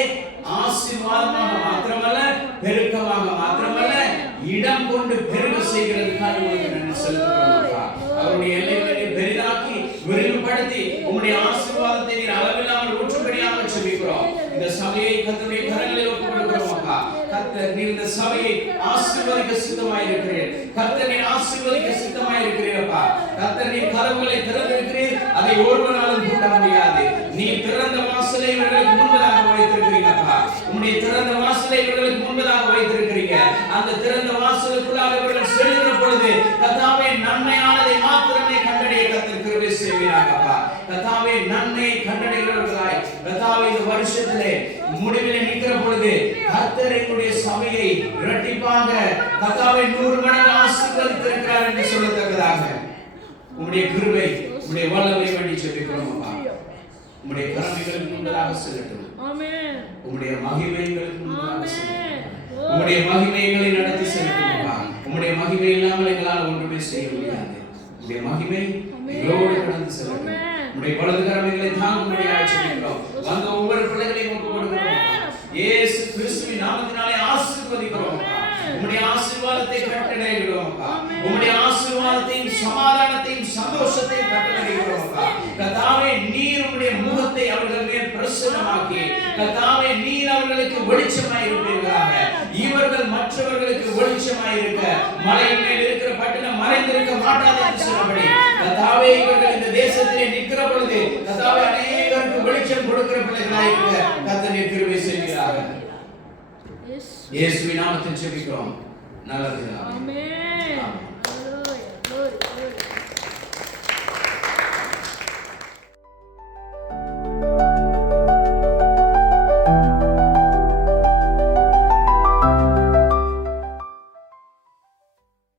ஆசீர்வாதமாக மாத்திரமல்ல, பெருக்கமாக மாத்திரமல்ல, இடம் கொண்டு பெருக செய்கிறதுக்காக உங்களுக்கு நன்றி செலுத்துகிறோம். அவருடைய எல்லைகளை பெரிதாக்கி விரிவுபடுத்தி உம்முடைய ஆசீர்வாதத்தை நீர் அளவில்லாமல் ஊற்றும்படியாக ஜெபிக்கிறோம். இந்த சபையை கர்த்தருடைய கரங்களில் ஒப்புக் கொடுக்கிறோம். அப்பா, கர்த்தர் நீர் இந்த சபையை ஆசீர்வதிக்க சித்தமாய் இருக்கிறீர். கர்த்தர் நீர் ஆசீர்வதிக்க சித்தமாய் இருக்கிறீர். அப்பா, கர்த்தர் நீர் கதவுகளை திறந்திருக்கிறீர். அதை ஒருவனாலும் பூட்ட முடியாது. நீர் திறந்த வாசலை இவர்களுக்கு முன்பதாக வைத்திருக்கிறீங்க. அப்பா, உம்முடைய திறந்த வாசலை இவர்களுக்கு முன்பதாக வைத்திருக்கிறீங்க. அந்த திறந்த வாசலுக்குள்ளாக இவர்கள் செல்கிற பொழுது கர்த்தாவே நன்மையானதை மாத்திரமே கண்டடைய கர்த்தர் கிருபை செய்வீராக. அப்பா, கர்த்தாவே நன்மையை கண்டடைகிறவர்களாய் கர்த்தாவே இந்த வருஷத்திலே முடிவிலே நிற்கிற பொழுது கர்த்தர் எங்களுடைய சபையை இரட்டிப்பாக கர்த்தாவே 100 மடங்கு ஆசீர்வதித்திருக்கிறார் என்று சொல்லத்தக்கதாக உம்முடைய கிருபை உம்முடைய வல்லமை வேண்டி ஜெபிக்கிறோம். அப்பா, உம்முடைய கரங்களுக்கு முன்பதாக செல்லட்டும். ஆமென். உம்முடைய மகிமைகளுக்கு முன்பதாக செல்லட்டும். ஆமென். உம்முடைய மகிமைகளை நடத்தி செல்லட்டும் அப்பா. உம்முடைய மகிமை இல்லாமல் எங்களால் ஒன்றுமே செய்ய முடியாது. உம்முடைய மகிமை எங்களோடு கடந்து செல்லட்டும். உம்முடைய வலது கரங்களை தாங்கும்படியாக ஜெபிக்கிறோம். வந்த ஒவ்வொரு பிள்ளைகளையும் ஒப்புக் கொடுக்கிறோம். இயேசு கிறிஸ்துவின் நாமத்தினாலே ஆசீர்வதிக்கிறோம். உம்முடைய ஆசீர்வாதத்தை கட்டளையிடுகிறோம். உம்முடைய ஆசீர்வாதத்தையும் சமாதானத்தையும் சந்தோஷத்தையும் கட்டளையிடுகிறோம். கர்த்தாவே, நீர் உம்முடைய முகத்தை அவர்கள் மேல் பிரசன்னமாக்கி, கர்த்தாவே, நீர் அவர்களுக்கு வெளிச்சமாய் இருப்பீர்களாக. இவர்கள் மற்றவர்களுக்கு வெளிச்சமாய் இருக்க, மலையின் மேல் இருக்கிற பட்டணம் மறைந்திருக்க மாட்டாது என்று சொன்னபடி, கர்த்தாவே, இவர்கள் இந்த தேசத்திலே நிற்கிற பொழுது கர்த்தாவே அநேகருக்கு வெளிச்சம் கொடுக்கிற பிள்ளைகளாய் இருக்க கர்த்தர் நீர் கிருபை செய்வீராக. இயேசுவின் நாமத்தில் ஜெபிக்கிறோம். நல்லது. ஆமென். ஆமென். Glory, glory, glory.